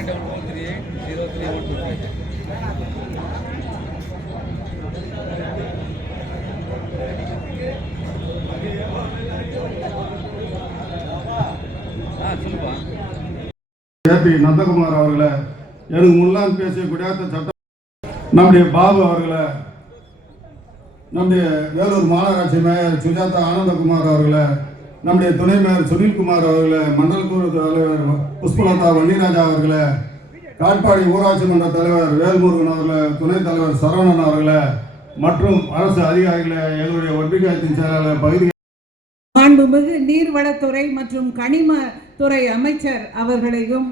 AB Nandakumar அவர்களை, எனக்கு முன்னால் பேசிய குடியாத்த சட்டம் நம்முடைய பாபு அவர்களை, நம்முடைய வேலூர் மாநகராட்சி மேயர் சுஜாதா ஆனந்தகுமார் அவர்களை, நம்முடைய துணை மேயர் சுனில்குமார் அவர்களை, மண்டல குழு தலைவர் புஷ்பலதா வன்னிராஜா அவர்களை, காட்பாடி ஊராட்சி மன்ற தலைவர் வேல்முருகன் அவர்களை, துணைத் தலைவர் சரவணன் அவர்களை மற்றும் அரசு அதிகாரிகளை, எங்களுடைய ஒன்றியத்தின் செயலாளர் பகுதி மாண்புமிகு நீர்வளத்துறை மற்றும் கனிம துறை அமைச்சர் அவர்களையும்,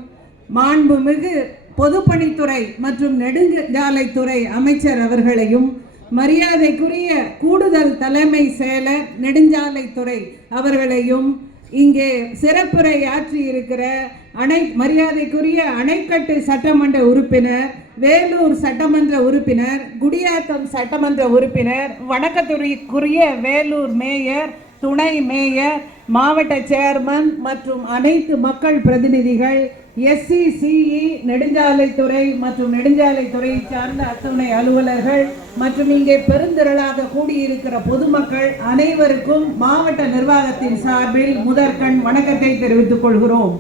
மாண்புமிகு பொதுப்பணித்துறை மற்றும் நெடுஞ்சாலைத்துறை அமைச்சர் அவர்களையும், மரியாதைக்குரிய கூடுதல் தலைமை செயலர் நெடுஞ்சாலைத்துறை அவர்களையும், இங்கே சிறப்புரை ஆற்றி இருக்கிற மரியாதைக்குரிய அணைக்கட்டு சட்டமன்ற உறுப்பினர், வேலூர் சட்டமன்ற உறுப்பினர், குடியாத்தம் சட்டமன்ற உறுப்பினர், வணக்கத்துறைக்குரிய வேலூர் மேயர், துணை மேயர், மாவட்ட சேர்மன் மற்றும் அனைத்து மக்கள் பிரதிநிதிகள், SCCE நெடுஞ்சாலைத்துறை மற்றும் நெடுஞ்சாலைத்துறை சார்ந்த அத்துணை அலுவலர்கள் மற்றும் இங்கே பெருந்திரளாக கூடியிருக்கிற பொதுமக்கள் அனைவருக்கும் மாவட்ட நிர்வாகத்தின் சார்பில் முதற்கண் வணக்கத்தை தெரிவித்துக் கொள்கிறோம்.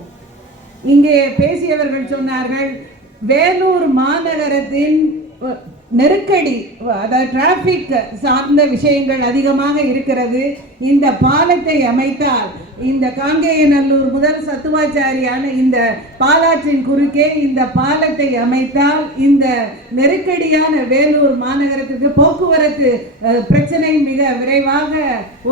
இங்கே பேசியவர்கள் சொன்னார்கள், வேலூர் மாநகரத்தின் நெருக்கடி, அதாவது டிராபிக் சார்ந்த விஷயங்கள் அதிகமாக இருக்கிறது. இந்த பாலத்தை அமைத்தால், இந்த காங்கேயநல்லூர் முதல் சத்துவாச்சாரியான இந்த பாலாற்றின் குறுக்கே இந்த பாலத்தை அமைத்தால் இந்த நெருக்கடியான வேலூர் மாநகரத்துக்கு போக்குவரத்து பிரச்சனை மிக விரைவாக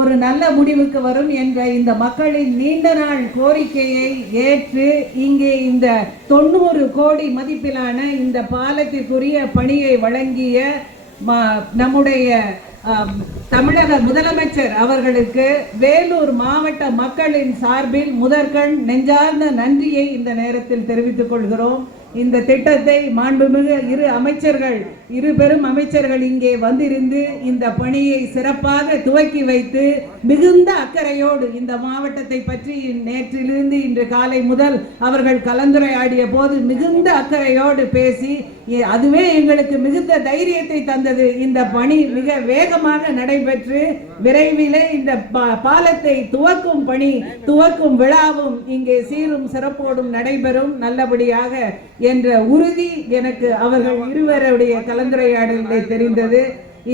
ஒரு நல்ல முடிவுக்கு வரும் என்ற இந்த மக்களின் நீண்ட நாள் கோரிக்கையை ஏற்று இங்கே இந்த 90 கோடி மதிப்பிலான இந்த பாலத்திற்குரிய பணியை வழங்கிய நம்முடைய தமிழக முதலமைச்சர் அவர்களுக்கு வேலூர் மாவட்ட மக்களின் சார்பில் முதற்கண் நெஞ்சார்ந்த நன்றியை இந்த நேரத்தில் தெரிவித்துக் கொள்கிறோம். இந்த திட்டத்தை மாண்புமிகு இரு பெரும் அமைச்சர்கள் இங்கே வந்திருந்து இந்த பணியை சிறப்பாக துவக்கி வைத்து மிகுந்த அக்கறையோடு இந்த மாவட்டத்தை பற்றி நேற்றிலிருந்து இன்று காலை முதல் அவர்கள் கலந்துரையாடிய போது மிகுந்த அக்கறையோடு பேசி, அதுவே எங்களுக்கு மிகுந்த தைரியத்தை தந்தது. இந்த பணி மிக வேகமாக நடைபெற்று விரைவிலே இந்த பாலத்தை துவக்கும் விழாவும் இங்கே சீரும் சிறப்போடும் நடைபெறும் நல்லபடியாக என்ற உறுதி எனக்கு அவர்கள் இருவருடைய கலந்துரையாடலில் தெரிந்தது.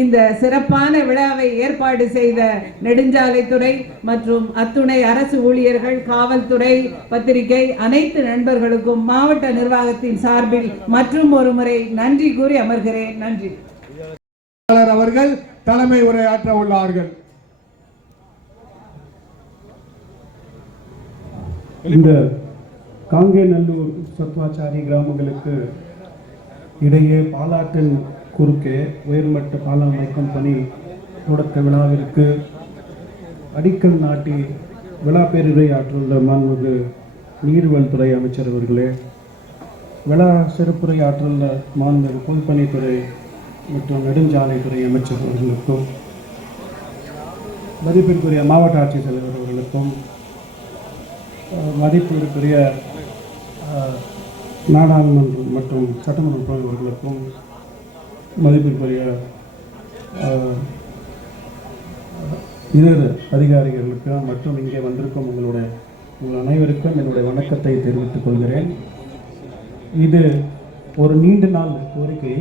இந்த சிறப்பான விழாவை ஏற்பாடு செய்த நெடுஞ்சாலைத்துறை மற்றும் அத்துணை அரசு ஊழியர்கள், காவல்துறை, பத்திரிகை அனைத்து நண்பர்களுக்கும் மாவட்ட நிர்வாகத்தின் சார்பில் மற்றும் ஒரு முறை நன்றி கூறி அமர்கிறேன். நன்றி. அவர்கள் தலைமை உரையாற்ற உள்ளார்கள். இந்த காங்கேநல்லூர் சத்துவாச்சாரி கிராமங்களுக்கு இடையே பாலாற்றின் குறுக்கே உயர்மட்ட பாலம் அமைக்கும் பணி தொடக்க விழாவிற்கு அடிக்கல் நாட்டி விழா பேருரை ஆற்றுள்ள மாண்புமிகு நீர்வளத்துறை அமைச்சர் அவர்களே, விழா சிறப்புரை ஆற்றுள்ள மாண்புமிகு பொதுப்பணித்துறை மற்றும் நெடுஞ்சாலைத்துறை அமைச்சர் அவர்களுக்கும், மதிப்பிற்குரிய மாவட்ட ஆட்சித்தலைவர் அவர்களுக்கும், மதிப்பிற்குரிய நாடாளுமன்றம் மற்றும் சட்டமன்ற அவர்களுக்கும், மதிப்பிற்குரிய இதர அதிகாரிகளுக்கும் மற்றும் இங்கே வந்திருக்கும் உங்கள் அனைவருக்கும் என்னுடைய வணக்கத்தை தெரிவித்துக் கொள்கிறேன். இது ஒரு நீண்ட நாள் கோரிக்கை.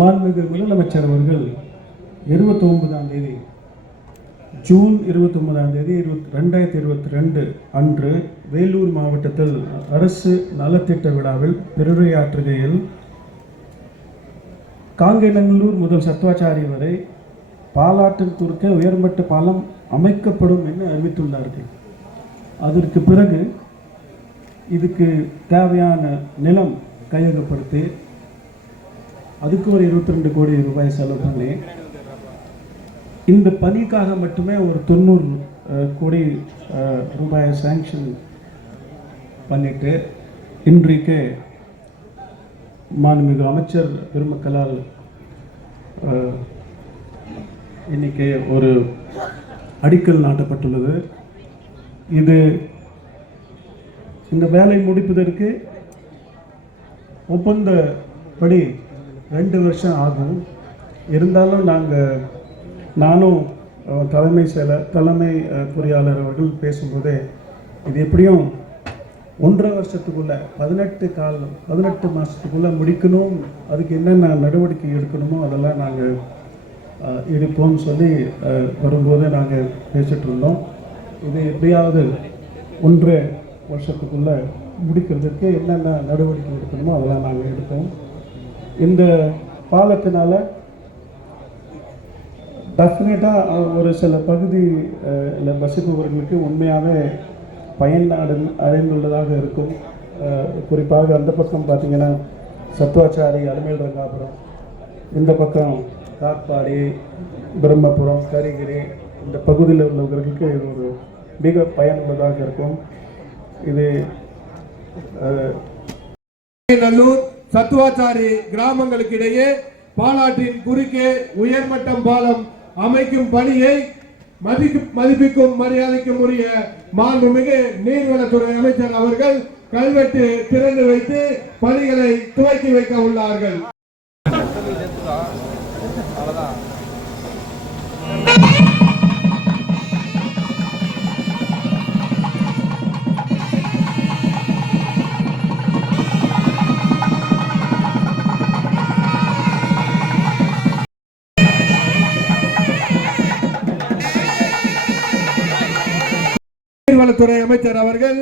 மாண்புமிகு முதலமைச்சர் அவர்கள் 29ஆம் தேதி ஜூன் 29ஆம் தேதி 2022 அன்று வேலூர் மாவட்டத்தில் அரசு நலத்திட்ட விழாவில் பெருரையாற்றுகையில் காங்கேநல்லூர் முதல் சத்துவாச்சாரி வரை பாலாற்றின் குறுக்கே உயர்மட்ட பாலம் அமைக்கப்படும் என்று அறிவித்துள்ளார்கள். அதற்கு பிறகு இதுக்கு தேவையான நிலம் கையகப்படுத்தி அதுக்கு ஒரு 22 கோடி ரூபாய் செலவு பண்ணி இந்த பணிக்காக மட்டுமே ஒரு 90 கோடி ரூபாய் சாங்ஷன் பண்ணிட்டு இன்றைக்கு மாண்புமிகு அமைச்சர் பெருமக்களால் இன்னைக்கு ஒரு அடிக்கல் நாட்டப்பட்டுள்ளது. இது இந்த வேலை முடிப்பதற்கு ஒப்பந்தப்படி 2 வருஷம் ஆகும். இருந்தாலும் நானும் தலைமை பொறியாளர் அவர்கள் பேசும்போதே இது எப்படியும் 1.5 வருஷத்துக்குள்ள 18 மாதத்துக்குள்ளே முடிக்கணும், அதுக்கு என்னென்ன நடவடிக்கை எடுக்கணுமோ அதெல்லாம் நாங்கள் எடுப்போம்னு சொல்லி வரும்போது நாங்கள் பேசிகிட்டு இருந்தோம். இது எப்படியாவது 1.5 வருஷத்துக்குள்ளே முடிக்கிறதுக்கு என்னென்ன நடவடிக்கை எடுக்கணுமோ அதெல்லாம் நாங்கள் எடுப்போம். இந்த பாலத்தினால டெஃபினட்டாக ஒரு சில பகுதியில் வசிப்பவர்களுக்கு உண்மையாகவே பயன் அடைந்துள்ளதாக இருக்கும். குறிப்பாக அந்த பக்கம் பார்த்திங்கன்னா சத்துவாச்சாரி, அலமேல் ரங்காபுரம், இந்த பக்கம் காட்பாடி, பிரம்மபுரம், கரிகிரி, இந்த பகுதியில் உள்ளவர்களுக்கு இது ஒரு மிக பயனுள்ளதாக இருக்கும். இது நல்லூர் சத்துவாச்சாரி கிராமங்களுக்கு இடையே பாலாற்றின் குறுக்கே உயர்மட்டம் பாலம் அமைக்கும் பணியை மதிப்பிற்கும் மரியாதைக்கும் உரிய மாண்புமிகு நீர்வளத்துறை அமைச்சர் அவர்கள் கல்வெட்டு திறந்து வைத்து பணிகளை துவக்கி வைக்க உள்ளார்கள். நீர்வளத்துறை அமைச்சர் அவர்கள்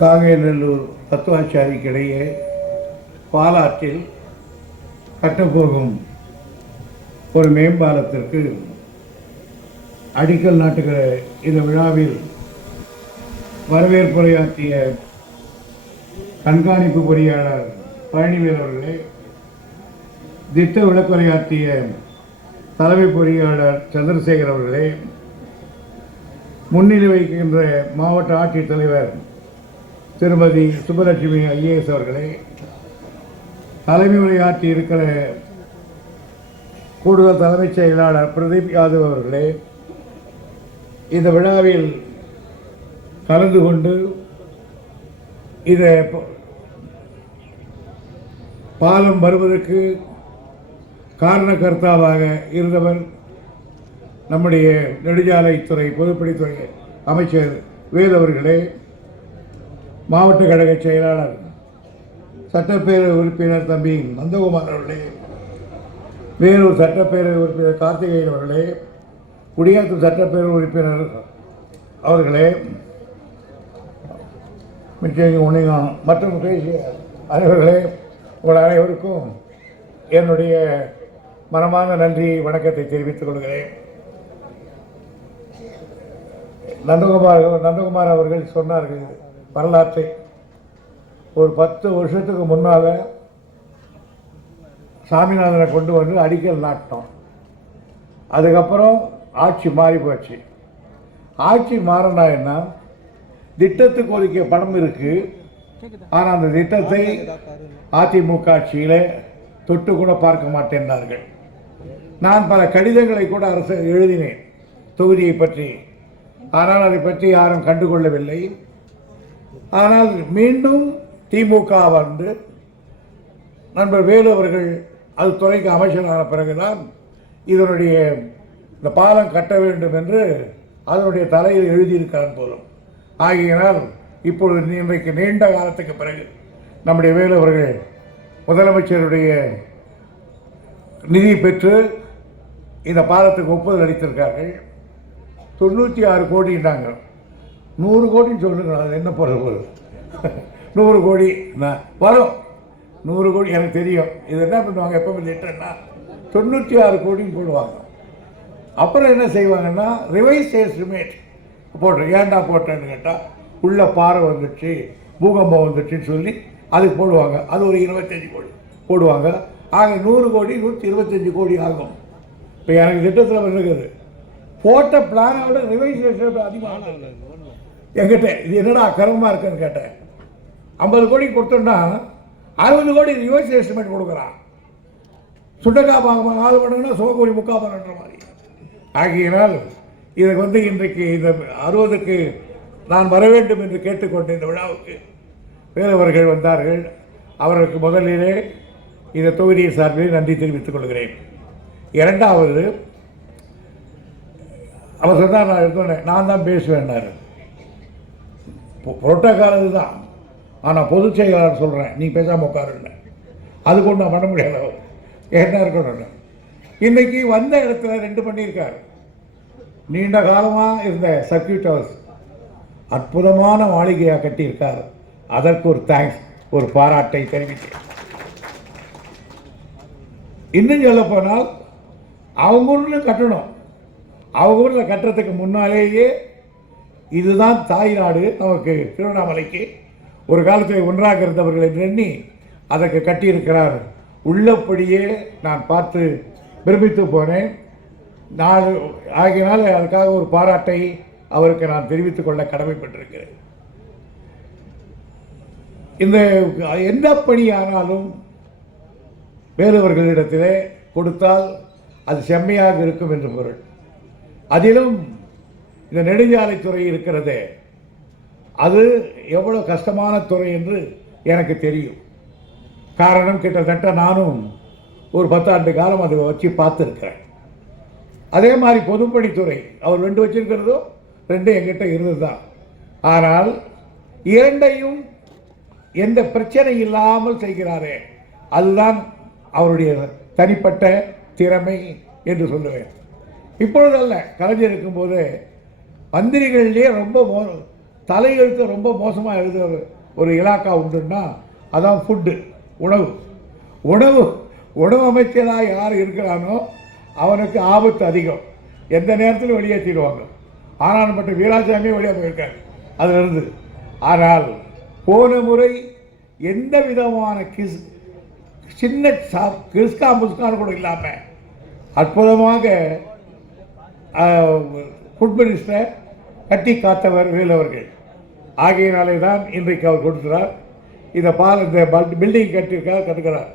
காங்கேநல்லூர் தத்துவாச்சாரிக்கிடையே பாலாற்றில் கட்டப்போகும் ஒரு மேம்பாலத்திற்கு அடிக்கல் நாட்டுகிற இந்த விழாவில் வரவேற்புரையாற்றிய கண்காணிப்பு பொறியாளர் பழனிவேல் அவர்களே, திட்ட விளக்குரையாற்றிய தலைமை பொறியாளர் சந்திரசேகர் அவர்களே, முன்னிலை வைக்கின்ற மாவட்ட ஆட்சித்தலைவர் திருமதி சுப்பலட்சுமி IAS அவர்களே, தலைமை உரையாற்றி இருக்கிற கூடுதல் தலைமைச் செயலாளர் பிரதீப் யாதவ் அவர்களே, இந்த விழாவில் கலந்து கொண்டு இந்த பாலம் வருவதற்கு காரணகர்த்தாவாக இருந்தவர் நம்முடைய நெடுஞ்சாலைத்துறை பொதுப்பணித்துறை அமைச்சர் வேல் அவர்களே, மாவட்ட கழக செயலாளர் சட்டப்பேரவை உறுப்பினர் தம்பி நந்தகுமார் அவர்களே, வேலூர் சட்டப்பேரவை உறுப்பினர் கார்த்திகேயன் அவர்களே, குடியாத்தம் சட்டப்பேரவை உறுப்பினர் அவர்களே, மற்றும் பேசிய அனைவர்களே, உங்கள் அனைவருக்கும் என்னுடைய மனமார்ந்த நன்றி வணக்கத்தை தெரிவித்துக் கொள்கிறேன். நந்தகுமார் அவர்கள் சொன்னார்கள் வரலாற்றை. ஒரு 10 வருஷத்துக்கு முன்னால் சாமிநாதனை கொண்டு வந்து அடிக்கல் நாட்டினோம். அதுக்கப்புறம் ஆட்சி மாறி போச்சு. ஆட்சி மாறினா என்ன, திட்டத்துக்கு ஒதுக்கிய பணம் இருக்கு, ஆனால் அந்த திட்டத்தை அதிமுக ஆட்சியில் தொட்டு கூட பார்க்க மாட்டேன்னார்கள். நான் பல கடிதங்களை கூட அரசு எழுதினேன் தொகுதியை பற்றி, ஆனால் அதை பற்றி யாரும் கண்டுகொள்ளவில்லை. ஆனால் மீண்டும் திமுக வந்து நண்பர் வேலு அவர்கள் அது துறைக்கு அமைச்சரான பிறகுதான் இதனுடைய இந்த பாலம் கட்ட வேண்டும் என்று அதனுடைய தலையில் எழுதியிருக்கிறார் போலும். ஆகையினால் இப்பொழுது இன்றைக்கு நீண்ட காலத்துக்கு பிறகு நம்முடைய வேலு அவர்கள் முதலமைச்சருடைய நிதி பெற்று இந்த பாலத்துக்கு ஒப்புதல் அளித்திருக்கார்கள். 96 கோடினாங்க. 100 கோடின்னு சொல்லுங்க, அது என்ன போகிறது 100 கோடி வரும். 100 கோடி எனக்கு தெரியும். இது என்ன பண்ணுவாங்க, எப்போ லிட்டர்னா 96 கோடின்னு போடுவாங்க. அப்புறம் என்ன செய்வாங்கன்னா ரிவைஸ் எஸ்டிமேட் போடுறேன். ஏன்டா போட்டேன்னு கேட்டால் உள்ள பாறை வந்துச்சு, பூகம்பம் வந்துச்சுன்னு சொல்லி அதுக்கு போடுவாங்க. அது ஒரு 25 கோடி போடுவாங்க. ஆக 100 கோடி 125 கோடி ஆகும். இப்போ எனக்கு திட்டத்தில் இருக்குது போட்ட பிளானோட ரிவைஸ் அதிகமாக என்கிட்ட இது என்னடா அக்கிரமமாக இருக்குன்னு கேட்டேன். 50 கோடி கொடுத்தோம்னா 60 கோடி ரிவைஸ் எஸ்டிமேட் கொடுக்குறான். சுண்டக்காய் பாகம் 4 மடங்குன்னா சோகோடி 3/4 மடங்குன்ற மாதிரி. ஆகியனால் இதுக்கு இன்றைக்கு இந்த 60க்கு நான் வர வேண்டும் என்று கேட்டுக்கொண்ட இந்த விழாவுக்கு வேறவர்கள் வந்தார்கள். அவர்களுக்கு முதலிலே இந்த தொகுதியை சார்பில் நன்றி தெரிவித்துக் கொள்கிறேன். இரண்டாவது, அவர் சொன்னார், நான் இருந்தோன்னே நான் தான் பேசுவேன்னாரு. புரோட்டோகால் இதுதான், ஆனால் பொதுச் செயலாளர் சொல்கிறேன் நீ பேசாமல் உட்காருன்னு. அது கொண்டு நான் பண்ண முடியாது. என்ன இருக்கணும், இன்னைக்கு வந்த இடத்துல 2 பண்ணியிருக்காரு. நீண்ட காலமாக இருந்த சர்க்கியூட் ஹவுஸ் அற்புதமான மாளிகையாக கட்டியிருக்கார். அதற்கு ஒரு தேங்க்ஸ், ஒரு பாராட்டை தெரிவித்தேன். இன்னும் சொல்ல போனால் அவங்க ஊரில் கட்டணும். அவங்க ஊரில் கட்டுறதுக்கு முன்னாலேயே இதுதான் தாய் நாடு நமக்கு திருவண்ணாமலைக்கு ஒரு காலத்தில் ஒன்றாக இருந்தவர்கள் என்று எண்ணி அதற்கு கட்டியிருக்கிறார். உள்ளபடியே நான் பார்த்து பிரமித்து போனேன். நான் ஆகினால் அதுக்காக ஒரு பாராட்டை அவருக்கு நான் தெரிவித்துக் கொள்ள கடமைப்பட்டிருக்கிறேன். இந்த எந்த பணியானாலும் வேறவர்களிடத்திலே கொடுத்தால் அது செம்மையாக இருக்கும் என்று பொருள். அதிலும் இந்த நெடுஞ்சாலைத்துறை இருக்கிறதே, அது எவ்வளோ கஷ்டமான துறை என்று எனக்கு தெரியும். காரணம், கிட்டத்தட்ட நானும் ஒரு 10 ஆண்டு காலம் அதை வச்சு பார்த்துருக்கிறேன். அதே மாதிரி பொதுப்பணித்துறை அவர் 2 வச்சிருக்கிறதோ 2 என்கிட்ட இருந்தது தான். ஆனால் 2ஐயும் எந்த பிரச்சனை இல்லாமல் செய்கிறாரே, அதுதான் அவருடைய தனிப்பட்ட திறமை என்று சொல்லுவேன். இப்பொழுது அல்ல, கலைஞர் இருக்கும்போது மந்திரிகளிலேயே ரொம்ப தலையெழுத்து ரொம்ப மோசமாக எழுதுகிற ஒரு இலாக்கா உண்டுன்னா அதான் ஃபுட்டு, உணவு. உணவு உணவு அமைச்சராக யார் இருக்கிறானோ அவனுக்கு ஆபத்து அதிகம். எந்த நேரத்திலும் வெளியேற்றிடுவாங்க. ஆனால் மட்டும் வீராசாமியே வெளியே போயிருக்காரு அதிலிருந்து. ஆனால் போன முறை எந்த விதமான சின்ன கிறிஸ்கா முஸ்கான் கூட இல்லாமல் அற்புதமாக ஃபுட் மினிஸ்டரை கட்டி காத்தவர் வேலவர்கள். ஆகையினாலே தான் இன்றைக்கு அவர் கொடுக்கிறார். இந்த பில்டிங் கட்டுகிறார்.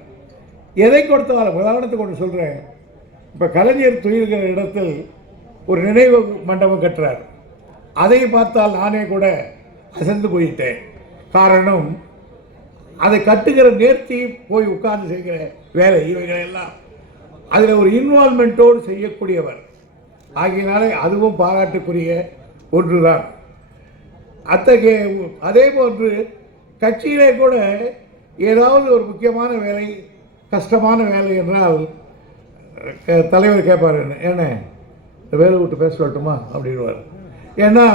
எதை கொடுத்தாலும் உதாரணத்துக்கு ஒன்று சொல்கிறேன். இப்போ கலைஞர் துயில்கிற இடத்தில் ஒரு நினைவு மண்டபம் கட்டுறார். அதை பார்த்தால் நானே கூட அசந்து போயிட்டேன். காரணம், அதை கட்டுகிற நேர்த்தி போய் உட்கார்ந்து செய்கிற வேலை இவைகளெல்லாம் அதில் ஒரு இன்வால்மெண்ட்டோடு செய்யக்கூடியவர். ஆகியனாலே அதுவும் பாராட்டுக்குரிய ஒன்றுதான். அத்தகைய அதே போன்று கட்சியிலே கூட ஏதாவது ஒரு முக்கியமான வேலை, கஷ்டமான வேலை என்றால் தலைவர் கேட்பார், என்ன இந்த வேலை விட்டு பேச சொல்லட்டுமா அப்படின்வார். ஏன்னா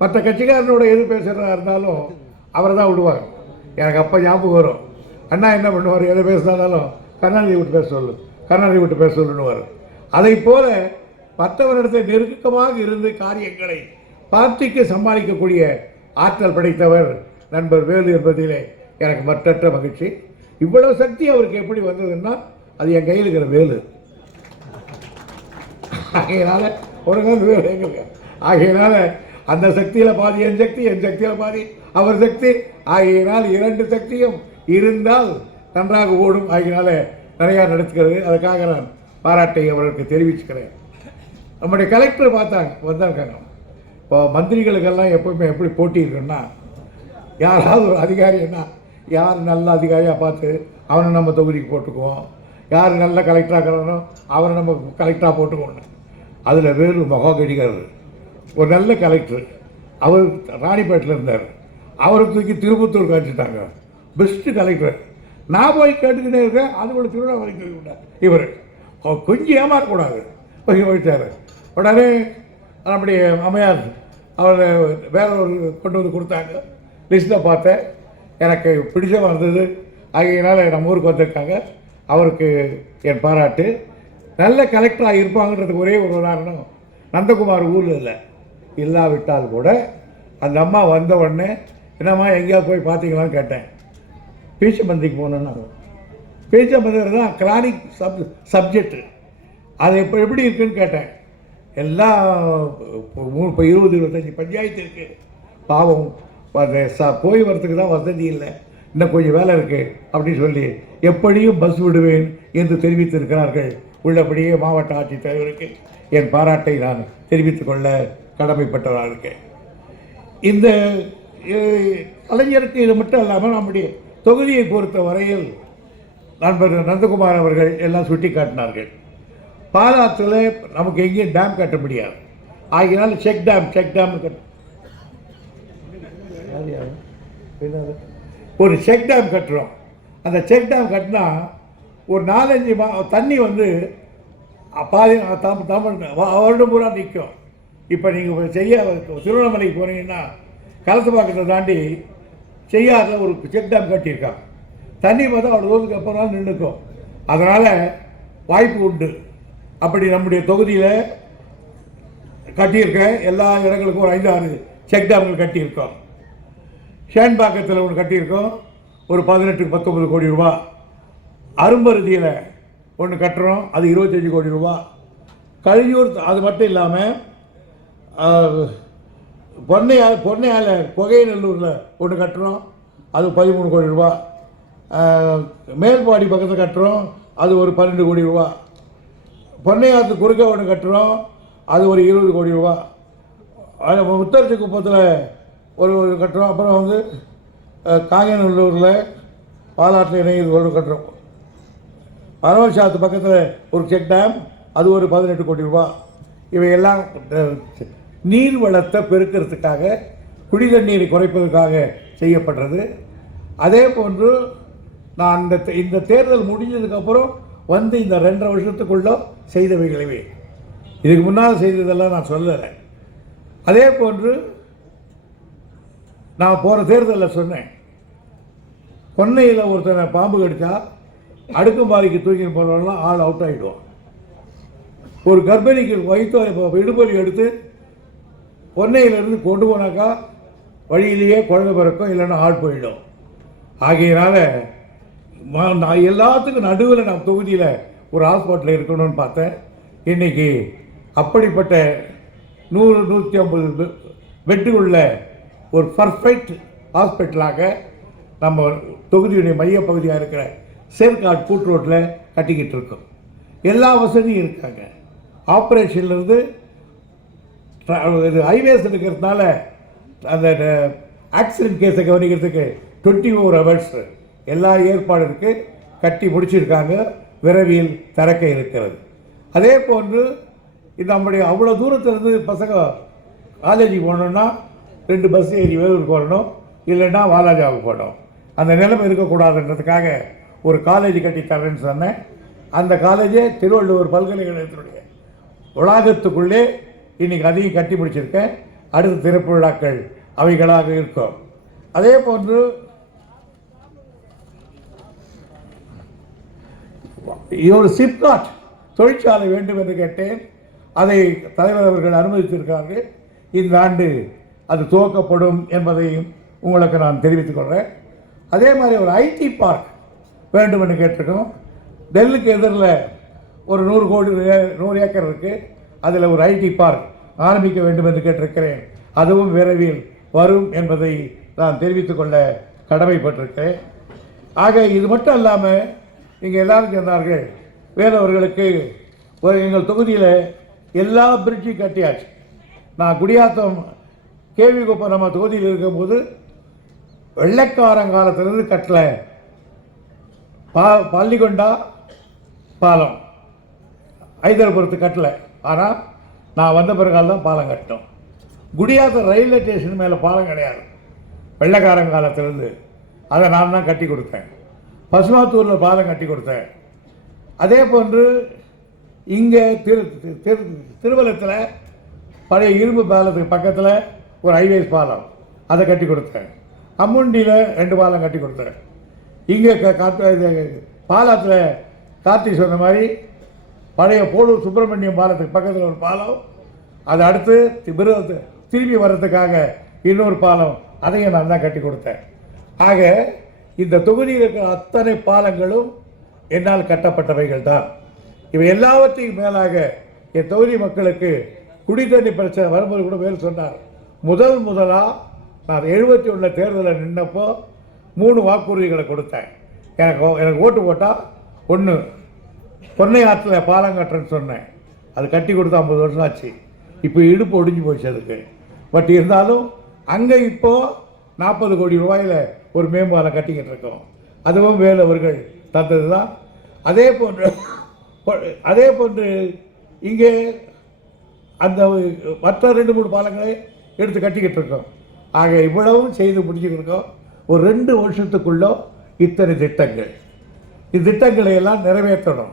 மற்ற கட்சிக்காரனோட எது பேசுகிறதா இருந்தாலும் அவரை தான் விடுவாங்க. எனக்கு அப்போ ஞாபகம் வரும், அண்ணா என்ன பண்ணுவார், எதை பேசினாலும் கருணாநிதி விட்டு பேச சொல்லு, கருணாநிதி விட்டு பேச சொல்லுன்னுவார். அதை போல மற்றவரிடத்தில் நெருக்கமாக இருந்து காரியங்களை பார்ட்டிக்கு சமாளிக்கக்கூடிய ஆற்றல் படைத்தவர் நண்பர் வேலு என்பதிலே எனக்கு மற்றற்ற மகிழ்ச்சி. இவ்வளவு சக்தி அவருக்கு எப்படி வந்ததுன்னா அது என் கையில் இருக்கிற வேலு. ஆகையினால ஒரு கால் வேலு எங்களுக்கு. ஆகையினால அந்த சக்தியில் பாதி என் சக்தி, என் சக்தியில் பாதி அவர் சக்தி. ஆகையினால் 2 சக்தியும் இருந்தால் நன்றாக ஓடும். ஆகையினால நிறையா நடத்துகிறது. அதுக்காக நான் பாராட்டை அவருக்கு தெரிவிச்சுக்கிறேன். நம்முடைய கலெக்டர் வந்தாங்க. இப்போ மந்திரிகளுக்கெல்லாம் எப்பவுமே எப்படி போட்டி இருக்குன்னா, யாராவது ஒரு அதிகாரி என்ன, யார் நல்ல அதிகாரியாக பார்த்து அவனை நம்ம தொகுதிக்கு போட்டுக்குவோம், யார் நல்ல கலெக்டராக இருக்கிறானோ அவனை நம்ம கலெக்டராக போட்டுக்குவோம். அதில் வேலு மகாகடிகர் ஒரு நல்ல கலெக்டர். அவர் ராணிப்பேட்டில் இருந்தார். அவரை தூக்கி திருப்பத்தூர் காய்ச்சிட்டாங்க, பெஸ்ட்டு கலெக்டர். நான் போய் கேட்டுக்கிட்டே இருக்கேன், அது கூட திருவண்ணாமலை சொல்லிவிட்டார். இவர் கொஞ்சம் ஏமாறக்கூடாது போயிட்டார். உடனே நம்முடைய அம்மையார் அவர் வேற ஒரு கொண்டு வந்து கொடுத்தாங்க. லிஸ்ட்டை பார்த்தேன், எனக்கு பிடிச்சமாக இருந்தது. ஆகையினால் நம்ம ஊருக்கு வந்திருக்காங்க. அவருக்கு என் பாராட்டு. நல்ல கலெக்டராக இருப்பாங்கன்றதுக்கு ஒரே ஒரு உதாரணம், நந்தகுமார் ஊரில் இல்லாவிட்டால் கூட அந்த அம்மா வந்த உடனே என்னம்மா எங்கேயாவது போய் பார்த்தீங்களான்னு கேட்டேன். பீச்சமந்திக்கு போனேன்னா, பீச்சமந்திரம் தான் கிரானிக் சப்ஜெக்டு. அது எப்படி இருக்குன்னு கேட்டேன். எல்லாம் இப்போ 20-25 பஞ்சாயத்து இருக்குது. பாவம் போய் வரத்துக்கு தான் வசதி இல்லை, இன்னும் கொஞ்சம் வேலை இருக்குது அப்படின்னு சொல்லி எப்படியும் பஸ் விடுவேன் என்று தெரிவித்திருக்கிறார்கள். உள்ளபடியே மாவட்ட ஆட்சித்தலைவருக்கு என் பாராட்டை நான் தெரிவித்துக் கொள்ள கடமைப்பட்டதாக இருக்கேன். இந்த கலைஞருக்கு இது மட்டும் இல்லாமல் நம்முடைய தொகுதியை பொறுத்த வரையில் நண்பர் நந்தகுமார் அவர்கள் எல்லாம் சுட்டி காட்டினார்கள். பாலாத்தில் நமக்கு எங்கேயும் டேம் கட்ட முடியாது, ஆகினால செக் டேம் ஒரு செக் டேம் கட்டுறோம். அந்த செக் டேம் கட்டினா ஒரு 4-5 தண்ணி வந்து பாதி வருடம் பூரா நிற்கும். இப்போ நீங்கள் திருவண்ணாமலைக்கு போனீங்கன்னா கலசப்பாக்கத்தை தாண்டி செய்யாத ஒரு செக் டேம் கட்டியிருக்காங்க. தண்ணி பார்த்தா அவ்வளோ தூரத்துக்கு அப்புறம் நின்றுக்கும். அதனால் வாய்ப்பு உண்டு. அப்படி நம்முடைய தொகுதியில் கட்டியிருக்க எல்லா இடங்களுக்கும் ஒரு 5-6 செக் டேம்கள் கட்டியிருக்கோம். ஷேன்பாக்கத்தில் ஒன்று கட்டியிருக்கோம், ஒரு 18-19 கோடி ரூபா. அரும்பருதியில் ஒன்று கட்டுறோம், அது 25 கோடி ரூபா. கழியூர் அது மட்டும் இல்லாமல் பொன்னையால் புகைநல்லூரில் ஒன்று கட்டுறோம், அது 13 கோடி ரூபா. மேல்பாடி பக்கத்தில் கட்டுறோம், அது ஒரு 12 கோடி ரூபா. பொன்னையாத்து குறுக்க ஒன்று கட்டுறோம், அது ஒரு 20 கோடி ரூபா. முத்தரசி குப்பத்தில் ஒரு கட்டுறோம். அப்புறம் வந்து காங்கநல்லூரில் பாலாற்றில் இணைய ஒன்று கட்டுறோம். அரவல்சாத்து பக்கத்தில் ஒரு செக் டேம், அது ஒரு 18 கோடி ரூபா. இவையெல்லாம் நீர் வளத்தை பெருக்கிறதுக்காக, குடித நீரை குறைப்பதற்காக செய்யப்படுறது. அதே போன்று நான் இந்த தேர்தல் முடிஞ்சதுக்கப்புறம் வந்து இந்த 2.5 வருஷத்துக்குள்ளே செய்தவைகளவே, இதுக்கு முன்னால் செய்ததெல்லாம் நான் சொல்லலை. அதே போன்று நான் போகிற தேர்தலில் சொன்னேன், பொன்னையில் ஒருத்தனை பாம்பு கடித்தா அடுக்குமாரிக்கு தூக்கின்னு போனவங்களாம் ஆள் அவுட் ஆகிடுவோம். ஒரு கர்ப்பிணிக்கு இடுபலி எடுத்து பொன்னையிலிருந்து கொண்டு போனாக்கா வழியிலேயே குழந்தை பிறக்கும், இல்லைன்னா ஆள் போயிடும். ஆகையினால நான் எல்லாத்துக்கும் நடுவில் நான் தொகுதியில் ஒரு ஹாஸ்பிட்டலில் இருக்கணும்னு பார்த்தேன். இன்றைக்கி அப்படிப்பட்ட 100-150 பெட்டு உள்ள ஒரு பர்ஃபெக்ட் ஹாஸ்பிட்டலாக நம்ம தொகுதியுடைய மையப்பகுதியாக இருக்கிற சேர்க்காட் கூட்டு ரோட்டில் கட்டிக்கிட்டு இருக்கோம். எல்லா வசதியும் இருக்காங்க. ஆப்ரேஷன்லேருந்து இது ஹைவேஸ் இருக்கிறதுனால அந்த ஆக்சிடென்ட் கேஸை கவனிக்கிறதுக்கு 24 hours எல்லா ஏற்பாடு இருக்குது, கட்டி முடிச்சிருக்காங்க. விரைவில் திறக்க இருக்கிறது. அதே போன்று நம்முடைய அவ்வளோ தூரத்துலேருந்து பசங்க காலேஜுக்கு போகணுன்னா 2 பஸ் ஏறி வேலூருக்கு வரணும், இல்லைன்னா வாலாஜாவுக்கு போகணும். அந்த நிலைமை இருக்கக்கூடாதுன்றதுக்காக ஒரு காலேஜ் கட்டி தரேன்னு சொன்னேன். அந்த காலேஜே திருவள்ளுவர் பல்கலைக்கழகத்தினுடைய வளாகத்துக்குள்ளே இன்றைக்கி அதையும் கட்டி முடிச்சிருக்கேன். அடுத்த திறப்பு விழாக்கள் அவைகளாக இருக்கும். அதே போன்று ஒரு சிப்காட் தொழிற்சாலை வேண்டும் என்று கேட்டேன். அதை தலைவர் அவர்கள் அனுமதித்திருக்கிறார்கள். இந்த ஆண்டு அது துவக்கப்படும் என்பதையும் உங்களுக்கு நான் தெரிவித்துக் கொள்கிறேன். அதே மாதிரி ஒரு ஐடி பார்க் வேண்டும் என்று கேட்டிருக்கோம். டெல்லுக்கு எதிரில் ஒரு 100 ஏக்கர் இருக்குது, அதில் ஒரு ஐடி பார்க் ஆரம்பிக்க வேண்டும் என்று கேட்டிருக்கிறேன். அதுவும் விரைவில் வரும் என்பதை நான் தெரிவித்துக் கொள்ள கடமைப்பட்டிருக்கிறேன். ஆக இது மட்டும் இல்லாமல் இங்கே எல்லாரும் சொன்னார்கள், வேலவர்களுக்கு ஒரு எங்கள் தொகுதியில் எல்லா பிரிட்ஜும் கட்டியாச்சு. நான் குடியாத்தம் கேவி குப்பம் நம்ம தொகுதியில் இருக்கும்போது வெள்ளைக்காரங்காலத்திலிருந்து கட்டல பள்ளிகொண்டா பாலம் ஐதரபுரத்து கட்டல. ஆனால் நான் வந்த பிறகால தான் பாலம் கட்டணும். குடியாத்தம் ரயில்வே ஸ்டேஷன் மேலே பாலம் கிடையாது வெள்ளைக்காரங்காலத்திலிருந்து, அதை நான் தான் கட்டி கொடுத்தேன். பசுமாத்தூரில் பாலம் கட்டி கொடுத்தேன். அதே போன்று இங்கே திருவள்ளத்தில் பழைய இரும்பு பாலத்துக்கு பக்கத்தில் ஒரு ஹைவேஸ் பாலம், அதை கட்டி கொடுத்தேன். அம்முண்டியில் 2 பாலம் கட்டி கொடுத்தேன். இங்கே பாலத்தில் கார்த்தி சொன்ன மாதிரி பழைய போலூர் சுப்பிரமணியம் பாலத்துக்கு பக்கத்தில் ஒரு பாலம், அதை அடுத்து திரும்பி வர்றதுக்காக இன்னொரு பாலம், அதையும் நான் தான் கட்டி கொடுத்தேன். ஆக இந்த தொகுதியில் இருக்கிற அத்தனை பாலங்களும் என்னால் கட்டப்பட்டவைகள் தான். இவை எல்லாவற்றையும் மேலாக என் தொகுதி மக்களுக்கு குடி தண்ணி பிரச்சனை வரும்போது கூட வேறு சொன்னார். முதலாக நான் 71 தேர்தலில் நின்னப்போ 3 வாக்குறுதிகளை கொடுத்தேன். எனக்கு ஓட்டு போட்டால் ஒன்று பொன்னை ஆற்றுல பாலம் கட்டுறேன்னு சொன்னேன். அது கட்டி கொடுத்து 50 வருஷம் ஆச்சு. இப்போ இடுப்பு ஒடிஞ்சு போச்சு அதுக்கு. பட் இருந்தாலும் அங்கே இப்போது 40 கோடி ரூபாயில் ஒரு மேம்பாலம் கட்டிக்கிட்டு இருக்கோம். அதுவும் வேலு அவர்கள் தந்தது தான். அதே போன்று இங்கே அந்த மற்ற 2-3 பாலங்களை எடுத்து கட்டிக்கிட்டு இருக்கோம். ஆக இவ்வளவும் செய்து முடிச்சுக்கிட்டு இருக்கோம். ஒரு 2 வருஷத்துக்குள்ளே இத்தனை திட்டங்கள், இந்த திட்டங்களை எல்லாம் நிறைவேற்றணும்.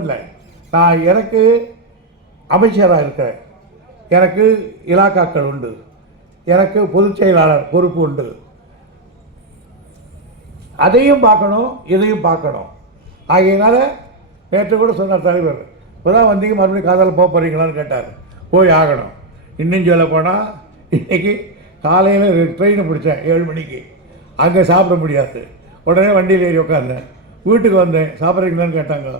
இல்லை, நான் எனக்கு அமைச்சராக இருக்கிறேன், எனக்கு இலாக்காக்கள் உண்டு, எனக்கு பொதுச் செயலாளர் பொறுப்பு உண்டு. அதையும் பார்க்கணும், இதையும் பார்க்கணும். ஆகையினால நேற்று கூட சொன்னார் தலைவர், இப்போ தான் வந்தீங்க மறுபடியும் காதால் போக போகிறீங்களான்னு கேட்டார். போய் ஆகணும். இன்னும் சொல்ல போனால் இன்றைக்கி காலையில் ட்ரெயினை பிடிச்சேன் 7 மணிக்கு. அங்கே சாப்பிட முடியாது. உடனே வண்டியில் ஏறி உட்காந்தேன். வீட்டுக்கு வந்தேன், சாப்பிட்றீங்களான்னு கேட்டாங்க.